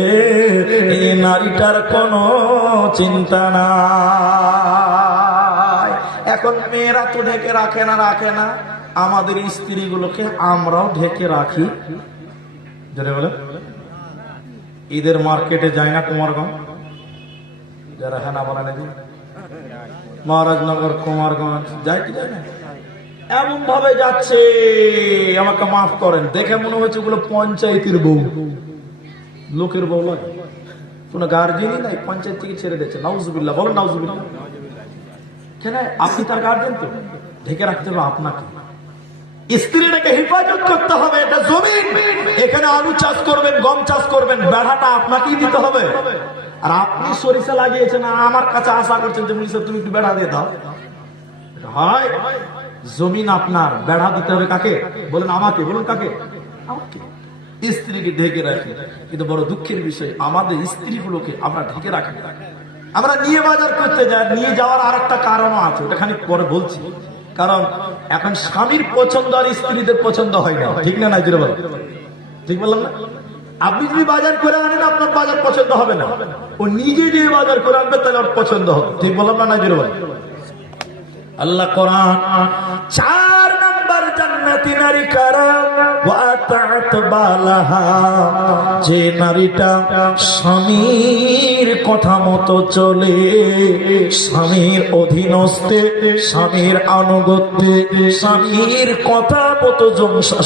এই নারীটার কোনো চিন্তা নাই। এখন মেয়েরা তো ঢেকে রাখে না, আমাদের স্ত্রীগুলোকে আমরাও ঢেকে রাখি। যারা বলে ঈদের মার্কেটে যায় না কুমারগঞ্জ, যারা হ্যাঁ না বলে নাকি মহারাজনগর, কুমারগঞ্জ যায় কি যায় না, এমন ভাবে যাচ্ছে, আমাকে মাফ করেন, দেখে মনে হচ্ছে ওগুলো পঞ্চায়েতের বউ, লোকের বউ লাগে, কোন গার্জেনই নাই, পঞ্চায়েত থেকে ছেড়ে দিচ্ছে। নাউজুবিল্লাহ, বলেন নাউজুবিল্লাহ। কেন? আপনি তার গার্জেন, তো ঢেকে রাখতে হবে আপনাকে। স্ত্রীটাকে হেফাজত করতে হবে, এটা জমিন, এখানে আলু চাষ করবেন, গম চাষ করবেন, বেড়াটা আপনাকেই দিতে হবে। আর আপনি সরিষা লাগিয়েছেন, আমার কাছে আশা করছেন যে মুনিশ তুমি একটু বেড়া দিয়ে দাও। হয় জমিন আপনার, বেড়া দিতে হবে কাকে? বলেন আমাকে, বলুন কাকে? আমাকে। স্ত্রীকে ঢেকে রাখি, কিন্তু বড় দুঃখের বিষয় আমাদের স্ত্রীগুলোকে আমরা ঢেকে রাখি। আমরা নিয়ে বাজার করতে যাই, নিয়ে যাওয়ার আর একটা কারণও আছে, ওটা খানিক পরে বলছি। কারণ এখন স্বামীর পছন্দ আর স্ত্রীদের পছন্দ হয় না, ঠিক না? নাজির বল, ঠিক বললাম না? আপনি যদি বাজার করে আনেন, আপনার বাজার পছন্দ হবে না, ও নিজে যে বাজার করে আনবে তাহলে ওর পছন্দ হবে, ঠিক বললাম না? নাজির বল। আল্লাহ কোরআন 4 নাম্বার জান্নাত জান্নাতি নারী কারা? ওয়া আতাআত বালাহা, যে নারীটা স্বামীর কথা মতো চলে, স্বামীর অধীনস্থে, স্বামীর আনুগত্যে, স্বামীর কথা মতো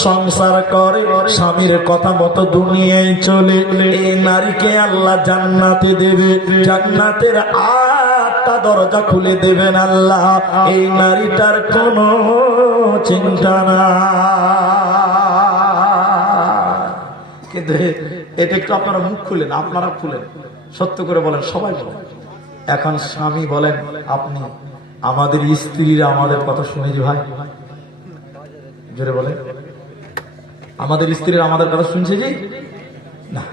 সংসার করে, স্বামীর কথা মতো দুনিয়ায় চলে, এই নারীকে আল্লাহ জান্নাতে দেবে। জান্নাতের 8টা দরজা খুলে দেবেন আল্লাহ। এই নারীটার কোনো চিন্তা না। কিন্তু এটা একটু আপনারা মুখ খুলেন, আপনারা খুলেন, সত্য করে বলেন, সবাই বলেন। এখন স্বামী বলেন, আপনি আমাদের স্ত্রীরা আমাদের কথা শুনেছি ভাই, জোরে বলেন, আমাদের স্ত্রীরা আমাদের কথা শুনছে যে না?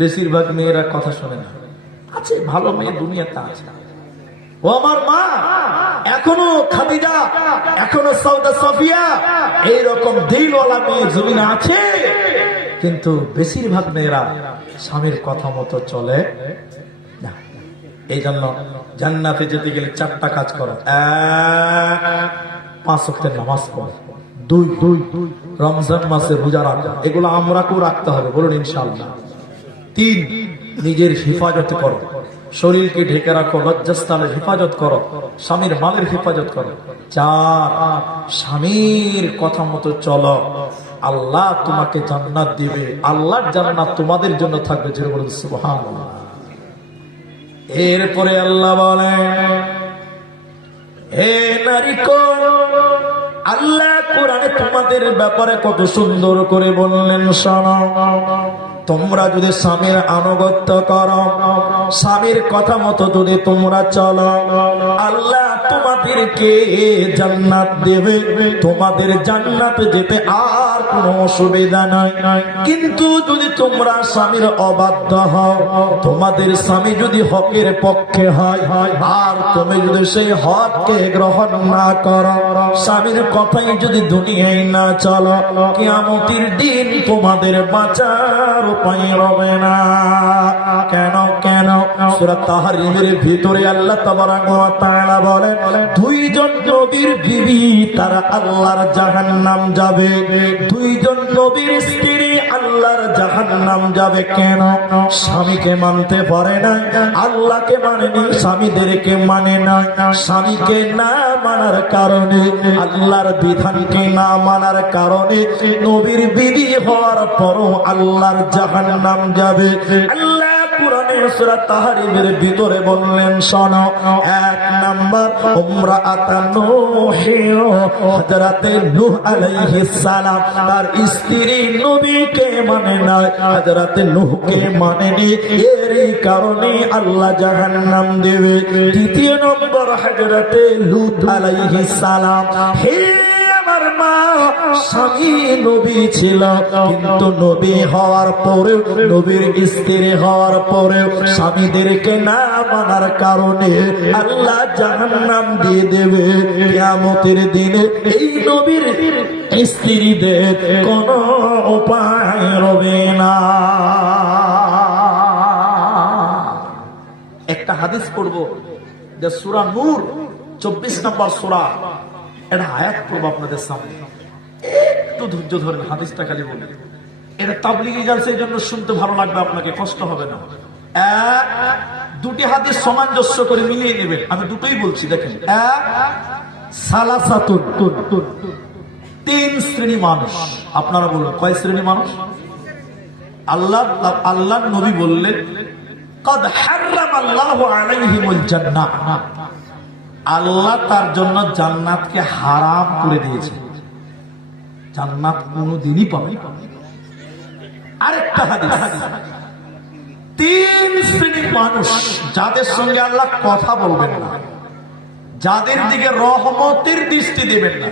বেশিরভাগ মেয়েরা কথা শোনে না। আছে ভালো মেয়ে দুনিয়াতে আছে। ও আমার মা, এখনো খাদিজা, এখনো সৌদা সফিয়া, এইরকম দিলওয়ালা মেয়ে জমিনে আছে, কিন্তু বেশিরভাগ মেয়েরা স্বামীর কথা মতো চলে না। এই জন্য জান্নাতে যেতে গেলে 4টা কাজ করো। 1, 5 ওয়াক্তের নামাজ পড়ো। 2, রমজান মাসে রোজা রাখো। এগুলো আমরাকেও রাখতে হবে, বলুন ইনশাআল্লাহ। 3, নিজের হেফাজত করো, শরীরকে ঢেকে রাখো, লজ্জাস্থানের হেফাজত করো, স্বামীর মালের হেফাজত করো। 4, স্বামীর কথা মতো চলো, আল্লাহ তোমাকে জান্নাত দিবে। আল্লাহর জান্নাত তোমাদের জন্য থাকবে, জোরে বলুন সুবহানাল্লাহ। এরপরে আল্লাহ বলেন, হে নারীগণ, আল্লাহ কোরআনে তোমাদের ব্যাপারে কত সুন্দর করে বললেন, শোনো, তোমরা যদি স্বামীর আনুগত্য করো, স্বামীর কথা মতো যদি তোমরা চলো, আল্লাহ তোমাদেরকে জান্নাত দেবে। তোমাদের জান্নাতে যেতে আর কোনো অসুবিধা নাই। কিন্তু যদি তোমরা স্বামীর অবাধ্য হও, তোমাদের স্বামী যদি হকের পক্ষে হয়, আর তুমি যদি সেই হককে গ্রহণ না করো, স্বামীর কথাই যদি দুনিয়ায় না চলো, কিয়ামতের দিন তোমাদের বাঁচার উপায় হবে না। কেন? সূরা তাহরিমের ভিতরে আল্লাহ তাবারক ওয়া তাআলা বলেন, 2 জন নবীর বিবি তারা আল্লাহর জাহান্নাম যাবে, 2 জন নবীর স্ত্রী আল্লাহর জাহান্নাম যাবে। কেন? স্বামীকে মানতে পারে না, আল্লাহকে মানেনি, স্বামীদেরকে মানে না। স্বামীকে না মানার কারণে, আল্লাহর বিধানকে না মানার কারণে নবীর বিবি হওয়ার পরও আল্লাহর জাহান্নাম যাবে। আল্লাহ কোরআনের সূরা তাহরিমের ভিতরে বললেন, শোনো, 1 নাম্বার, ইমরাআতুন নূহ, হযরতে নূহ আলাইহিস সালাম তার স্ত্রী নবীকে মানে না, হযরতে নূহকে মানেনি, এর কারণে আল্লাহ জাহান্নাম দেবে। 2 নম্বর, হযরতে লূত আলাইহিস সালাম, হে আমার মা, স্বামী নবী ছিল, কিন্তু নবী হওয়ার পরে, নবীর স্ত্রী হওয়ার পরে স্বামীদেরকে না মানার কারণে আল্লাহ জাহান্নাম দিয়ে দেবে। কিয়ামতের দিনে এই নবীর স্ত্রীদের কোনো উপায় হবে না। একটা হাদিস পড়বো, যে সূরা নূর 24 নম্বর সূরা, এটা আয়াত পড়বো আপনাদের সামনে, একটু ধৈর্য ধরেন, হাদিসটা খালি বলি। এটা তাবলীগী জালসার জন্য শুনতে ভালো লাগবে, আপনাকে কষ্ট হবে না। 2টি হাদিস সামঞ্জস্য করে মিলিয়ে নেবেন, আমি দুটোই বলছি, দেখেন। 1, সালাসাতুন, 3 শ্রেণী মানুষ। আপনারা বলুন, কয় শ্রেণী মানুষ? আল্লাহ নবী বললেন, قد حرم الله عليهم الجنة, আল্লাহ তার জন্য জান্নাতকে হারাম করে দিয়েছে, জান্নাত কোনদিনই পাবে না। আরেকটা হাদিস, 3 শ্রেণীর মানুষ যাদের সঙ্গে আল্লাহ কথা বলবেন না, যাদের দিকে রহমতের দৃষ্টি দেবেন না,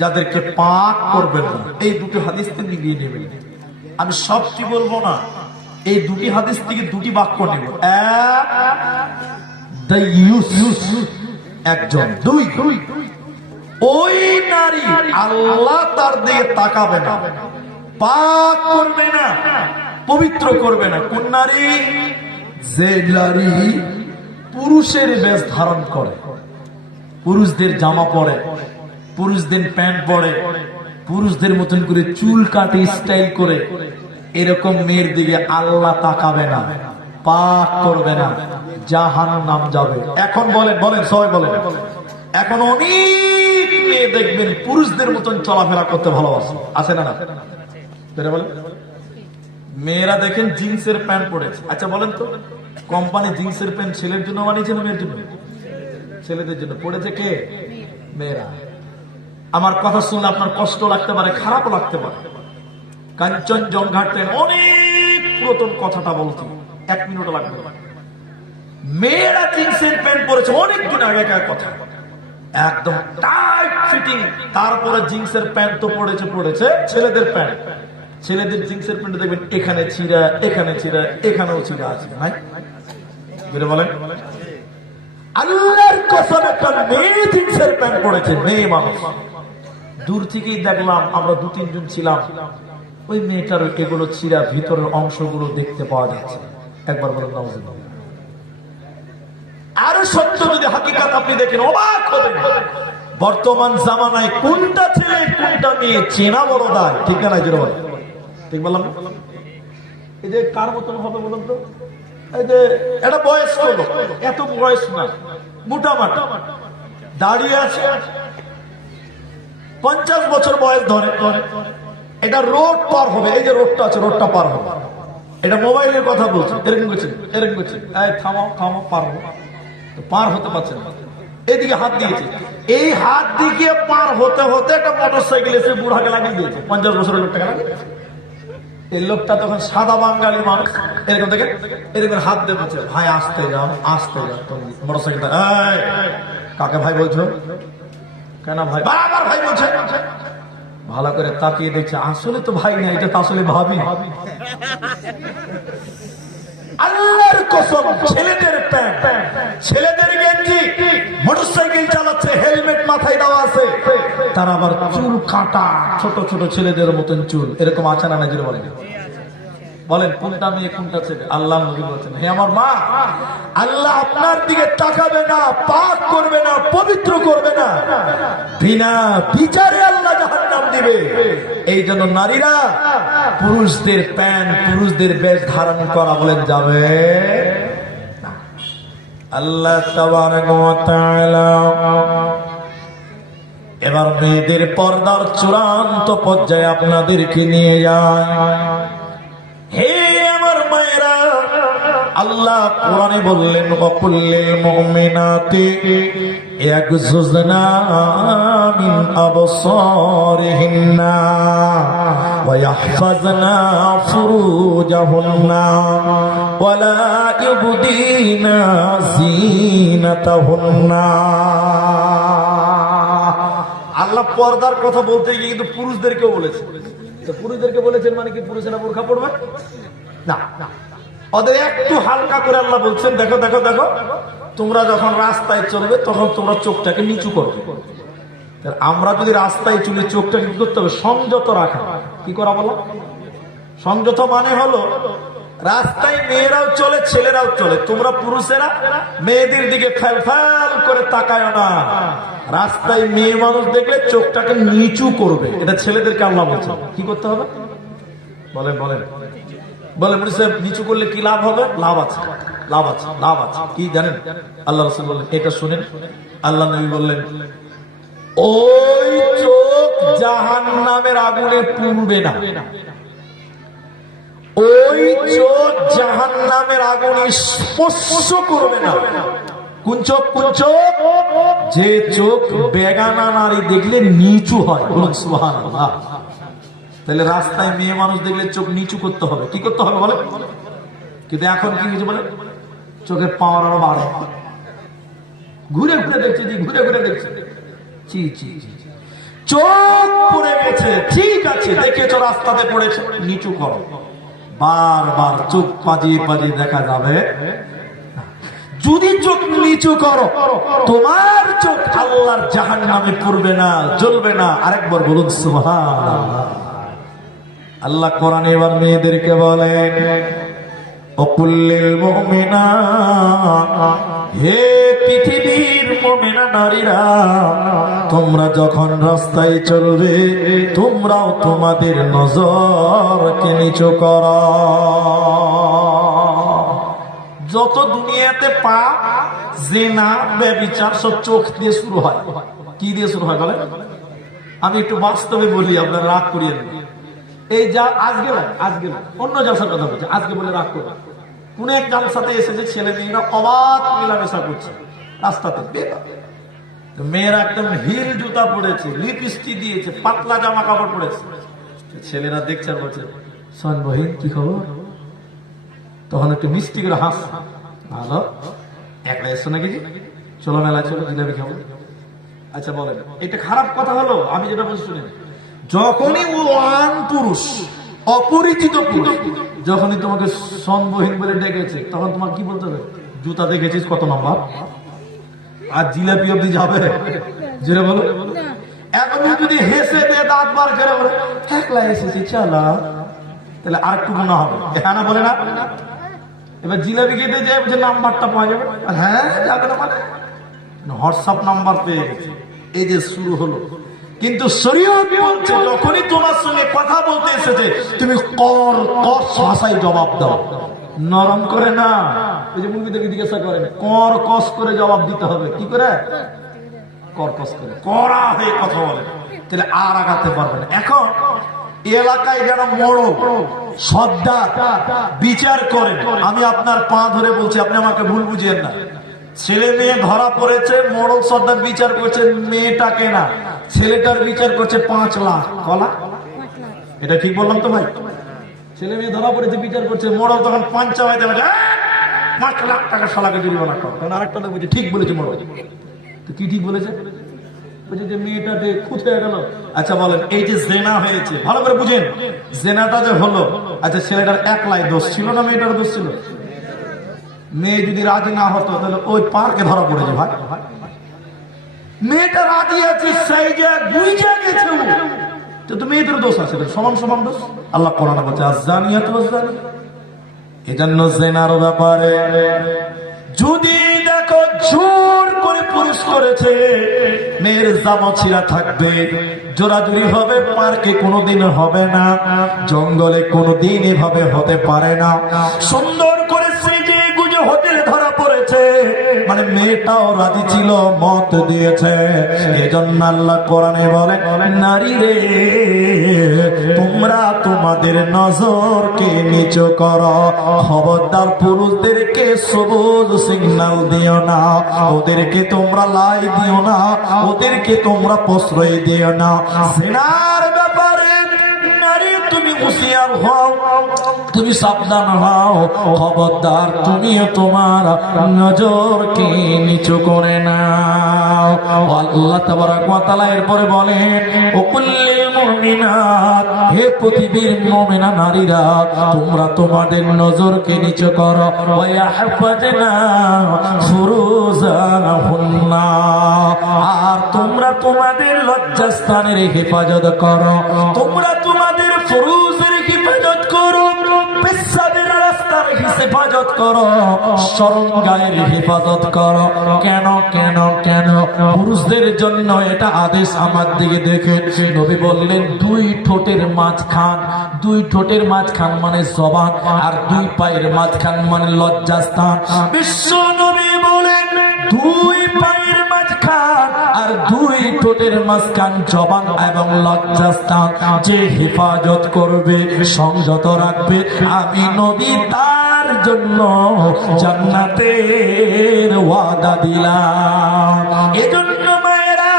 যাদেরকে পাক করবেন না। এই 2টি হাদিস থেকে মিলিয়ে নেবেন। আমি সবটি বলবো না, এই 2টি হাদিস থেকে 2টি বাক্য নেব। 1, দাইয়ুস, একজন। 2, ওই নারী আল্লাহ তার দিকে তাকাবে না, পাক করবে না, পবিত্র করবে না। কোন নারী? যে নারী পুরুষের বেশ ধারণ করে, পুরুষদের জামা পরে, পুরুষদের প্যান্ট পরে, পুরুষদের মতন করে চুল কাটে স্টাইল করে, এরকম মেয়ের দিকে আল্লাহ তাকাবে না, পাক করবে না, জাহান্নাম যাবে। এখন বলেন বলেন সবাই বলেন, এখন অনেক মেয়ে দেখবেন পুরুষদের মতন চলাফেরা করতে ভালোবাসে, আছে না? না বলেন। মেয়েরা দেখেন জিন্সের প্যান্ট পরেছে। আচ্ছা বলেন তো, কোম্পানি জিন্সের প্যান্ট ছেলের জন্য বানিয়েছে না মেয়ের জন্য? ছেলেদের জন্য। পড়েছে কে? মেয়েরা। আমার কথা শুনলে আপনার কষ্ট লাগতে পারে, খারাপও লাগতে পারে। কাঞ্চনজঙ্ঘা ট্রেন, অনেক পুরাতন কথাটা বলছি, 1 মিনিট লাগবে। মেয়েরা জিন্সের প্যান্ট পরেছে, অনেকদিন আগেকার কথা, একদম টাইট ফিটিং। তারপরে জিন্সের প্যান্ট তো পড়েছে ছেলেদের প্যান্ট। ছেলেদের জিন্সের প্যান্ট দেখবেন এখানে ছিঁড়া, এখানে ছিঁড়া, এখানেও ছিঁড়া আছে, নাই? বলেন। আল্লাহর কসম, একটা মেয়ে জিন্সের প্যান্ট পরেছে, মেয়ে মানুষ। দূর থেকেই দেখলাম, আমরা 2-3 জন ছিলাম, ওই মেয়েটার এগুলো ছিঁড়া, ভিতরের অংশগুলো দেখতে পাওয়া যাচ্ছে। একবার বলেন নাউজুবিল্লাহ। আরো সত্য যদি হাকিকাত আপনি দেখেন, অবাক হবেন। বর্তমান জামানায় কোনটা ছেলে কোনটা মেয়ে চেনা বড় দায়, ঠিক না? ঠিক বললাম? এই যে কার মতন হবে বলুন তো? এই যে এটা বয়স হলো, এত বয়স না, মোটামুটি দাঁড়িয়ে আছে, 50 বছর বয়স ধরে। এটা রোড পার হবে, এই যে রোডটা আছে, রোডটা পার হবে। এটা মোবাইলের কথা বলছে, এরকম করছে, এরকম করছে, এই থামাও থামাও, পার হবে। পার হতে পারছে না, এদিকে হাত দিয়েছে। এই হাত দিকে পার হতে হতে একটা মোটরসাইকেল এসে বুড়াকে লাগিয়ে দিয়েছে, 50 বছরের লোকটাকে লাগিয়ে দিয়েছে। এই লোকটা তখন সাদা বাঙালি মানুষ, এরকম থেকে এরকম হাত দিয়ে বলছে, ভাই আসতে যাও, আসতে যাও। মোটরসাইকেলটা, কাকে ভাই বলছো? কেন ভাই? বারবার ভাই বলছে। ভালো করে তাকিয়ে দেখছে, আসলে তো ভাই না, এটা তো আসলে ভাবি। আল্লাহর কসম, ছেলেদের প্যান্ট, ছেলেদের গেঞ্জি, মোটরসাইকেল চালাচ্ছে, হেলমেট মাথায় দেওয়া আছে, তার আবার চুল কাটা, ছোট ছোট ছেলেদের মতন চুল, এরকম আছে না? নাজির বলেন, বলেন কোনটা মেয়ে কোনটা ছেলে? আল্লাহ নবী বলেছেন, হে আমার মা, আল্লাহ আপনার দিকে তাকাবে না, পাক করবে না, পবিত্র করবে না, বিনা বিচারে আল্লাহ জাহান্নাম দিবে। এই জন্য নারীরা পুরুষদের প্যান্ট, পুরুষদের বেশ ধারণ করা বলেন যাবে না। আল্লাহ তাবারক ওয়া তাআলা এবার মেয়েদের পর্দার চূড়ান্ত পর্যায়ে আপনাদেরকে নিয়ে যায়। হে আমার মায়েরা, আল্লাহ কোরআনে বললেন, ওয়াকুল্লিল মুমিনাতি ইয়াগযুযনা মিন আবসারিহিন্না ওয়া ইয়াহফাযনা ফুরুজাহুন্না ওয়া লা ইউবদিনা যিনাতাহুন্না। আল্লাহ পর্দার কথা বলতে গিয়ে কিন্তু পুরুষদেরকেও বলেছে। তো পুরুষদেরকে বলেছেন মানে কি পুরুষেরা বোরখা পড়বে না? ওদের একটু হালকা করে আল্লাহ বলছেন, দেখো দেখো দেখো, তোমরা যখন রাস্তায় চলবে তখন তোমরা চোখটাকে নিচু করবে। আমরা যদি রাস্তায় চলে চোখটাকে কি করতে হবে? সংযত রাখা। কি করা বলো? সংযত মানে হলো রাস্তায় মেয়েরাও চলে, ছেলেরাও চলে, তোমরা পুরুষেরা মেয়েদের দিকে ফেল ফেল করে তাকায় না। রাস্তায় মেয়ে মানুষ দেখলে চোখটাকে নিচু করবে। এটা ছেলেদেরকে আল্লাহ বলছে। কি করতে হবে বলেন বলেন বলেন? নিচু করলে কি লাভ হবে? লাভ আছে, লাভ আছে, লাভ আছে। কি জানেন? আল্লাহ রাসূল বললেন, এটা শুনেন। আল্লাহ নবী বললেন, ওই চোখ জাহান্নামের আগুনে পুড়বে না, ওই চোখ জাহান্নামের আগুনে স্পর্শ করবে না। কোন চোখ? কোন চোখ? যে চোখ বেগানা নারী দেখলে নিচু হয়। বলুন সুবহানাল্লাহ। তাহলে রাস্তায় মেয়ে মানুষ দেখলে চোখ নিচু করতে হবে। কি করতে হবে বলে? কিন্তু এখন কি হয়েছে বলে? চোখের পাওয়ার আরো বাড়ে, ঘুরে ঘুরে দেখছে, ঘুরে ঘুরে দেখছে। চি চি চোখ পড়ে গেছে, ঠিক আছে, দেখেছো রাস্তাতে পড়েছে, নিচু করো। বারবার চোখ পাজিয়ে পাজিয়ে দেখা যাবে। যদি চোখ নিচু করো, তোমার চোখ আল্লাহর জাহান্নামে পড়বে না, জ্বলবে না। আরেকবার বলুন সুবহানাল্লাহ। আল্লাহ কোরআনে এবার মেয়েদেরকে বলেন, ওকুল্লিল মুমিনাত, হে পৃথিবীর মুমিনা নারীরা, তোমরা যখন রাস্তায় চলবে তোমরাও তোমাদের নজরকে নিচু করো। যত দুনিয়াতে পাপ, জিনা, ব্যভিচার সব চোখ দিয়ে শুরু হয়। কি দিয়ে শুরু হয় বলে? আমি একটু বাস্তবে বলি, আপনারা রাগ করিয়ে দেন। এই যা আজকে অন্য জলসার কথা বলছে, আজকে বলে রাগ করবে। কোন এক জলসাতে এসেছে ছেলে মেয়েরা অবাধ মেলামেশা করছে রাস্তাতে, মেয়েরা একদম হিল জুতা পড়েছে, লিপস্টিক দিয়েছে, পাতলা জামা কাপড় পড়েছে। ছেলেরা দেখছে আর বলছে, শোন বহিন কি খবর? তখন একটু মিষ্টি করে হাস, ভালো একলা এসো নাকি, চলো মেলায় চলো, জিলাপি খাবো। আচ্ছা বলেন, এটা খারাপ কথা হলো? আমি যেটা বলছি শুনেন, যখনই ওয়ান পুরুষ, অপরিচিত পুরুষ যখনই তোমাকে সনবহীন বলে ডেকেছে, তখন তোমার কি বলতে হবে? জুতা দেখেছিস কত নম্বর, আর জিলাপি অব্দি যাবে? যেটা বলো, এখন যদি হেসে দিয়ে দাঁত বার করে বলে একলা এসেছি চলো, তাহলে আর একটু গুণা হবে। হ্যাঁ না বলে না? এবার জিলাপি খেতে যায় যে নাম্বারটা পাওয়া যাবে, হ্যাঁ যাবে না মানে হোয়াটসঅ্যাপ নাম্বার পেয়ে গেছে। এই যে শুরু হলো। কিন্তু শরীয়ত বলছে যখনই তোমার সঙ্গে কথা বলতে এসেছে তুমি কর কস ভাষায় জবাব দাও, নরম করে না। এই যে মুরগি থেকে জিজ্ঞাসা করেন, কর কস করে জবাব দিতে হবে। কি করে? কর কস করে, কড়া হয়ে কথা বলে, তাহলে আর আগাতে পারবে না। এখন এলাকায় যারা মোড়ল সর্দার বিচার করেন, আমি আপনার পা ধরে বলছি, আপনি আমাকে ভুল বুঝিয়েন না। ছেলে মেয়ে ধরা পড়েছে, মোড়ল সর্দার বিচার করছে মেয়েটাকে না, ছেলেটার বিচার করছে 5 লাখ। কলা এটা ঠিক বললাম তো ভাই? ছেলে মেয়ে ধরা পড়েছে, বিচার করছে মোড়ল, তখন পঞ্চায়েতে 5 লাখ টাকা শালাকে জরিমানা কর। তখন আরেকটা লোক বলছে ঠিক বলেছে মোড়ল। তো কি ঠিক বলেছে? বলছে যে মেয়েটা যে খুঁত হয়ে গেল। আচ্ছা বলেন, এই যে জেনা হয়েছে, ভালো করে বুঝেন, জেনাটা যে হলো, আচ্ছা ছেলেটার একলাই দোষ ছিল না মেয়েটার দোষ ছিল? মেয়ে যদি রাজি না হতো তাহলে ওই পার্কে ধরা পড়েছে ভাই। মেয়েটা রাজি আছে, সেই যে বুঝে গেছে, তো মেয়েদের দোষ আছে, সমান সমান দোষ। আল্লাহ কোরআনে বলছে আয-যানিয়াতু ওয়াজ-যানি। এজন্য জেনার ব্যাপারে যদি দেখো জোর করে পুরুষ করেছে, মেয়ের জামা ছিঁড়া থাকবে, জোরাজুরি হবে, পার্কে কোনোদিন হবে না, জঙ্গলে কোনোদিন এভাবে হতে পারে না। সুন্দর করে সেজে গুজে হোটেলে ধরা পড়েছে, মানে মেয়েটাও রাজি ছিল, মত দিয়েছে। এজন্য আল্লাহ কোরআনে বলে, নারী রে তোমরা তোমাদের নজরকে নিচু করো, খবরদার পুরুষদেরকে সবুজ সিগন্যাল দিও না, ওদেরকে তোমরা লাই দিও না, ওদেরকে তোমরা প্রশ্রয় দিও না। জিনার ব্যাপারে নারী তুমি হুঁশিয়ার হও, তুমি সাবধান হও, খবরদার তুমিও তোমার নজরকে নিচু করে নাও। আল্লাহ তাবারাক ওয়া তাআলা এরপরে বলেন, ও কুল্লিল মুমিনাত, হে পৃথিবীর মুমিনা নারীরা, তোমরা তোমাদের নজরকে নিচু করো, ওয়া ইয়াহফাজনা ফুরুজাহুন্না, আর তোমরা তোমাদের লজ্জাস্থানের হেফাজত করো, তোমরা তোমাদের ফুরুজের হেফাজত করো, পেশাবের রাস্তার হেফাজত করো, শরমগাহের হেফাজত করো। কেন কেন কেন? পুরুষদের জন্য এটা আদেশ। আমার দিকে দেখে নবী বললেন, 2 ঠোঁটের মাঝখান, 2 ঠোঁটের মাঝখান মানে জবান, আর 2 পায়ের মাঝখান মানে লজ্জাস্থান। বিশ্ব নবী বলেন 2 পায়ের মাঝখান আর 2 ঠোঁটের মাঝখান জবান এবং লজ্জাস্থান যে হেফাজত করবে, সংযত রাখবে, আমি নবী তার জন্য জান্নাতের ওয়াদা দিলাম। এজন্য মায়েরা,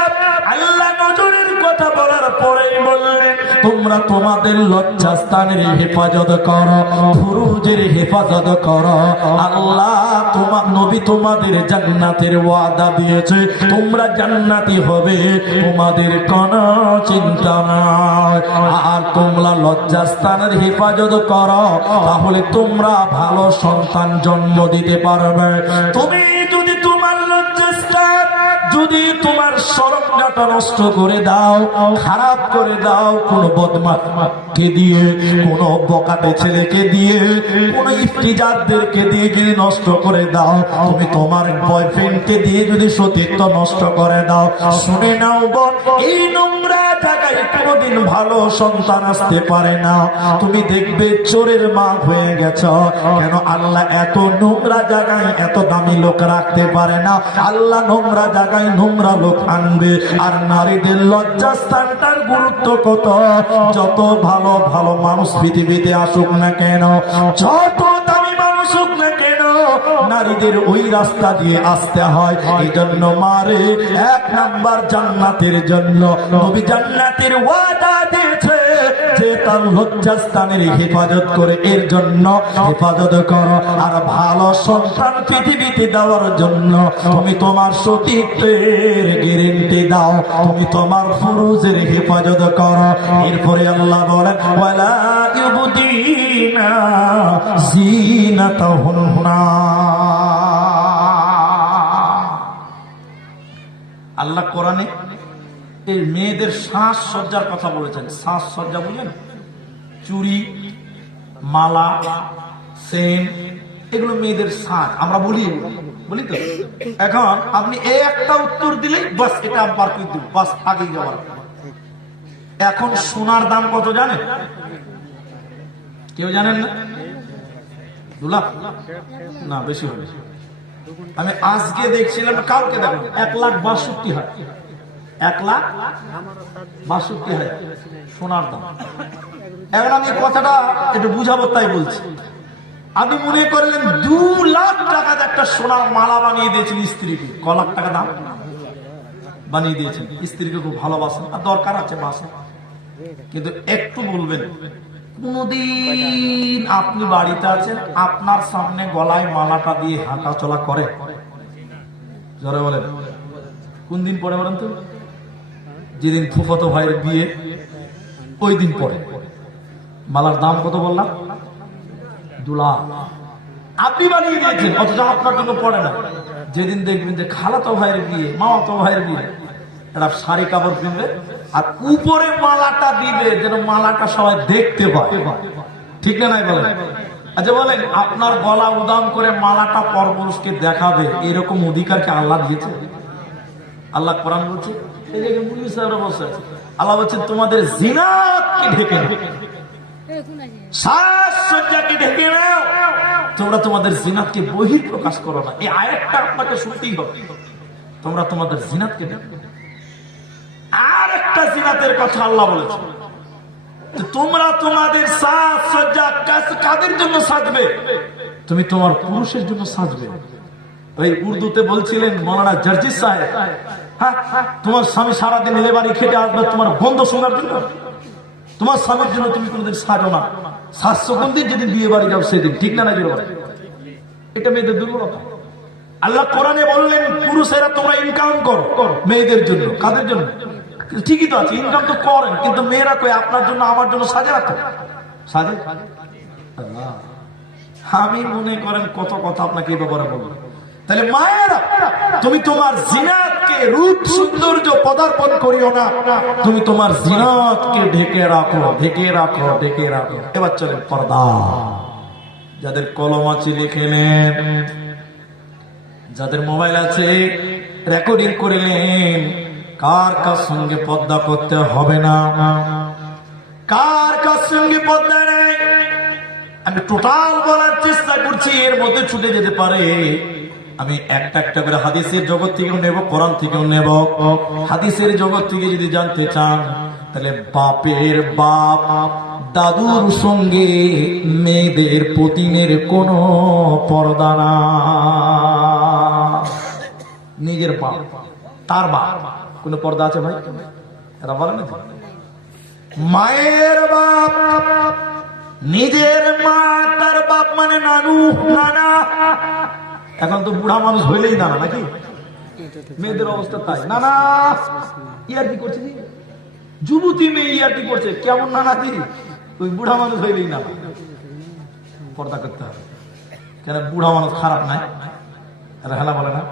আল্লাহ নজরের কথা বলার পরেই বললেন, তোমরা তোমাদের লজ্জাস্থানের হেফাজত করো, ফুরুজের হেফাজত করো। আল্লাহ তোমার নবী তোমাদের জান্নাতের ওয়াদা দিয়েছে, তোমরা জান্নাতি হবে, তোমাদের কোনো চিন্তা নাই। আর তোমরা লজ্জাস্থানের হেফাজত করো, তাহলে তোমরা ভালো সন্তান জন্ম দিতে পারবে। তুমি যদি তোমার লজ্জাস্থান যদি তোমার শরমটা নষ্ট করে দাও, খারাপ করে দাও, কোন বদমাশকে দিয়ে, কোন বকাটে ছেলেকে দিয়ে, কোন ইফতিজারদেরকে দিয়ে যদি নষ্ট করে দাও, তুমি তোমার বয়ফ্রেন্ডকে দিয়ে যদি সতীত্ব নষ্ট করে দাও, শুনে নাও বোন, এই নোংরা জায়গায় কোনোদিন ভালো সন্তান আসতে পারে না। তুমি দেখবে চোরের মা হয়ে গেছ। কেন? আল্লাহ এত নোংরা জায়গায় এত দামি লোক রাখতে পারে না। আল্লাহ নোংরা জায়গায় নোংরা লোক আনবে। আর নারীদের লজ্জাস্থানটার গুরুত্ব কত! যত ভালো ভালো মানুষ পৃথিবীতে আসুক না কেন, যত দামি মানুষ হোক না কেন, নারীদের ওই রাস্তা দিয়ে আসতে হয়। এই জন্য মারে 1 নাম্বার জান্নাতের জন্য নবী জান্নাতের ওয়াদা দিয়েছে যে তার লজ্জাস্থানের হেফাজত করে, এর জন্য হেফাজত করো। আর ভালো সন্তান পৃথিবীতে দেওয়ার জন্য তুমি তোমার সতীত্বের গ্যারান্টি দাও, তুমি তোমার ফুরুজের হেফাজত করো। এরপরে আল্লাহ বলেন ওয়ালা ইউবদিনা জিনাতাহুন্না। আল্লাহ কোরআনে এই মেয়েদের শ্বাস সজ্জার কথা বলেছেন। শ্বাস সজ্জা বুঝলেন? চুড়ি, মালা, সেন, এগুলো মেয়েদের সাজ। আমরা বলি তো। এখন আপনি এই একটা উত্তর দিলেই বাস, এটা বার করে দিব, বাস আগে যাওয়ার। এখন সোনার দাম কত জানেন? কেউ জানেন না? 2 লাখ না, বেশি হবে। আমি আজকে দেখছিলাম, কালকে দেখুন 1,62,000, 1,62,000 সোনার দাম। এখন আমি কথাটা একটু বুঝাবো তাই বলছি। আপনি মনে করলেন 2 লাখ টাকা একটা সোনার মালা বানিয়ে দিয়েছেন স্ত্রীকে। ক লাখ টাকা দাম বানিয়ে দিয়েছেন স্ত্রীকে, খুব ভালোবাসেন আর দরকার আছে বাসা। কিন্তু একটু বলবেন, কোনদিন আপনি বাড়িতে আছেন, আপনার সামনে গলায় মালাটা দিয়ে হাঁটা চলা করে? জোরে বলেন, কোন দিন পরে বলেন তো? যেদিন ফুফাতো ভাইয়ের বিয়ে ওই দিন পরে। মালার দাম কত বললাম? 2 লাখ। আপনি বানিয়ে দিয়েছেন, অথচ আপনার জন্য পড়ে না। যেদিন দেখবেন যে খালাতো ভাইয়ের বিয়ে, মামাতো ভাইয়ের বিয়ে, একটা শাড়ি কাপড় কিনবে আর উপরে মালাটা দিবে যেন মালাটা সবাই দেখতে পায়। ঠিক না নাই বলেন? আচ্ছা বলেন, আপনার গলা উদাম করে মালাটা পরপুরুষকে দেখাবে, এরকম অধিকারকে আল্লাহ দিয়েছে? আল্লাহ কোরআন বলছে, আল্লাহ বলছেন তোমাদের জিনাতকে ঢেকে নাও, সাজসজ্জাকে ঢেকে নাও, তোমরা তোমাদের জিনাতকে বহির প্রকাশ করো না। এই আয়াতটা আপনাকে শুনতেই হবে। তোমরা তোমাদের জিনাতকে ঢেকে। আর একটা জিনাতের কথা আল্লাহ বলেছে, তোমরা তোমাদের সাজসজ্জা কাদের জন্য সাজবে? তুমি তোমার পুরুষের জন্য সাজবে। ওই উর্দুতে বলছিলেন মৌলানা জার্জিস সাহেব, তোমার স্বামী সারাদিন লেবারি খেটে আসবে তোমার বন্ধ শোনার জন্য? তোমার স্বামীর জন্য তুমি কোনোদিন সাজো না। সাজছো কোন দিন? যেদিন বিয়ে বাড়ি যাও সেদিন। ঠিক না? এটা মেয়েদের দুর্বলতা। আল্লাহ কোরআনে বললেন পুরুষেরা তোমরা ইনকাম করো মেয়েদের জন্য। কাদের জন্য? ঠিকই তো আছে, ইনকাম তো করেন, কিন্তু মেয়েরা কই আপনার জন্য আমার জন্য সাজে রাখো, সাজে। আমি মনে করেন কত কথা আপনাকে এই ব্যাপারে বলবো। তাহলে মায়েরা, তুমি তোমার জিনাতকে, রূপ সৌন্দর্য পদার্পণ করিও না, তুমি তোমার জিনাতকে ঢেকে রাখো, ঢেকে রাখো, ঢেকে রাখো। এবার চলেন পর্দা। যাদের কলম আছে লিখে নেন, যাদের মোবাইল আছে রেকর্ডিং করে নেন। কার কার সঙ্গে পর্দা করতে হবে না, কার কার সঙ্গে পর্দা নেই, আমি টোটাল বলার চেষ্টা করছি। এর মধ্যে ছুটে যেতে পারে। আমি একটা একটা করে হাদিসের জগৎ থেকেও নেব, কোরআন থেকেও নেব। হাদিসের জগৎ থেকে যদি জানতে চান, তাহলে বাপের বাপ, দাদুর সঙ্গে মেয়েদের পতিনের কোনো পর্দা না। নিজের বাপ, তার বাপ, কোনো পর্দা আছে ভাই? এরা বলে না। মায়ের বাপ, নিজের মা, তার বাপ মানে নানু, নানা। এখন তো বুড়া মানুষ হইলেই নানা, নাকি? মেয়েদের অবস্থা তাই। নানা ইয়ার কি করছে? যুবতী মেয়ে ইয়ার কি করছে? কেমন নানা দি? ওই বুড়া মানুষ হইলেই নানা। পর্দা করতে হবে। কেন? বুড়া মানুষ খারাপ নাই, এরা হেলা বলে না।